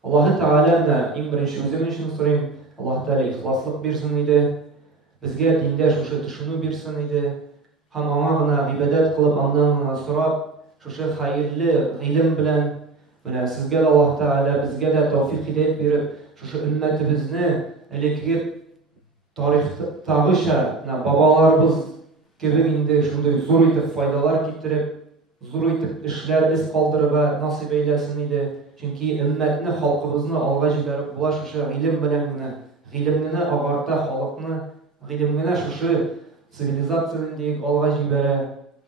Аллаһ Тәгалә иң беренче үзем өчен сорыйм, Аллаһ Тәгалә ихласлык бирсен иде, безгә диндә шушы төшенү бирсен иде, һәм аңа гына гыйбадәт кылып, аннан гына сорап, шушы хәерле гыйлем белән менә сезгә дә Аллаһ Тәгалә безгә дә тәүфыйк хидayət биреп, шушы өммәтебезне элекке тарихтагыча, бабаларыбыз кебек инде шундый зур итеп файдалар китереп, зур итеп эшләр эз калдырырга насыйп әйләсен иде. Чөнки өммәтне, халкыбызны алга җибәреп була шушы гыйлем белән генә, гыйлемне агарта, халыкны гыйлемне шушы цивилизацияны дип алга җибәрә.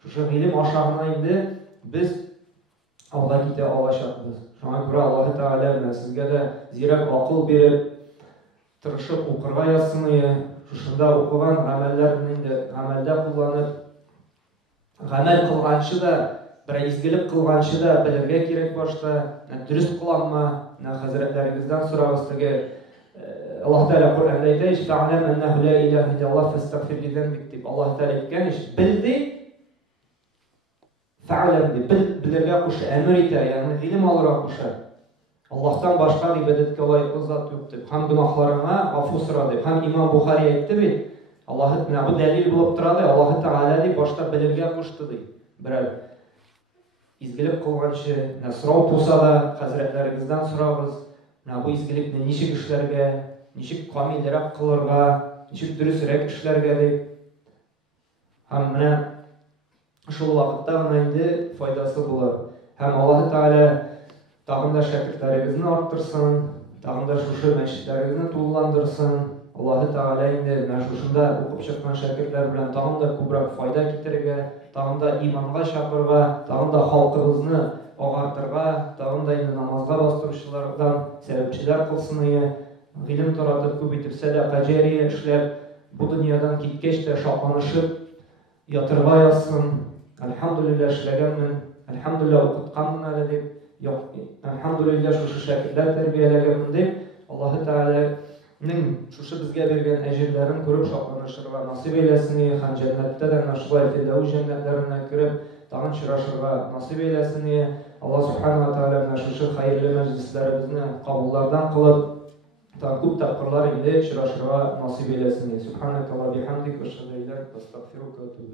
Шушы гыйлем ашагына инде без алга китә алачакбыз. Шуңа күрә Аллаһ Тәгалә сезгә дә зирәк акыл биреп, тырышып укырга язсын иде. Шушында укыган гамәлләрне инде гамәлдә кулланып, гамәл кылганчы да, бер изгелек кылганчы да белергә кирәк башта. Дөрес кыламмы? Хәзрәтләребездән сорабыз теге Аллаһ Тәгалә Куръанда әйтә: "Фә'ләм аннаху ла илаһа илляллаһ фастагфир ли занбик" дип. Аллаһ Тәгалә әйткән иш, белди, фә'ләм дип, белергә куша, әмер итә, ягъни гыйлем алырга куша. Аллаһтан башка гыйбадәткә лаеклы зат юк дип, һәм гөнаһларыңа гафу сора дип. Һәм Имам Бухари әйтте бит, Аллаһ менә бу дәлил булып тора ди, Аллаһ Тәгалә дип башта белергә кушты ди. Берәр изгелек кылганчы, сорау булса да, хәзрәтләребездән сорабыз, менә бу изгелекне ничек эшләргә, ничек камилрәк кылырга, ничек дөресрәк эшләргә дип. Һәм менә шул вакытта гына инде файдасы булыр. Һәм Аллаһ Тәгалә тагын да шәкертләрегезне арттырсын, тагын да шушы мәчетләрегезне тулыландырсын. Аллаһ Тәгалә инде менә шушында укып чыккан шәкертләр белән тагын да күбрәк файда китерергә, тагын да иманга чакырырга, тагын да халкыбызны агартырга, тагын да инде намазга бастыручылардан сәбәпчеләр кылсын ие, гыйлем таратып күп итеп садака җария эшләп, бу дөньядан киткәч тә шатланышып ятырга язсын. Әлхәмдүлилләһ эшләгәнмен, әлхәмдүлилләһ укытканмын әле дип, әлхәмдүлилләһ шушы шәкертләр тәрбияләгәнмен дип, Аллаһ Тәгаләнең шушы безгә биргән әҗерләрен күреп шатланышырга насыйп әйләсен, һәм җәннәттә дә шулай фирдәүс җәннәтләренә кереп, тагын очрашырга насыйп әйләсен. Аллаһ Субханаһу ва Тәгалә шушы хәерле мәҗлесләребезне кабуллардан кылып, күп тапкырлар инде очрашырга насыйп әйләсен. Субханака ва бихамдик, ва ашһаду ан ла илаһа илля анта, астагфирука ва атубу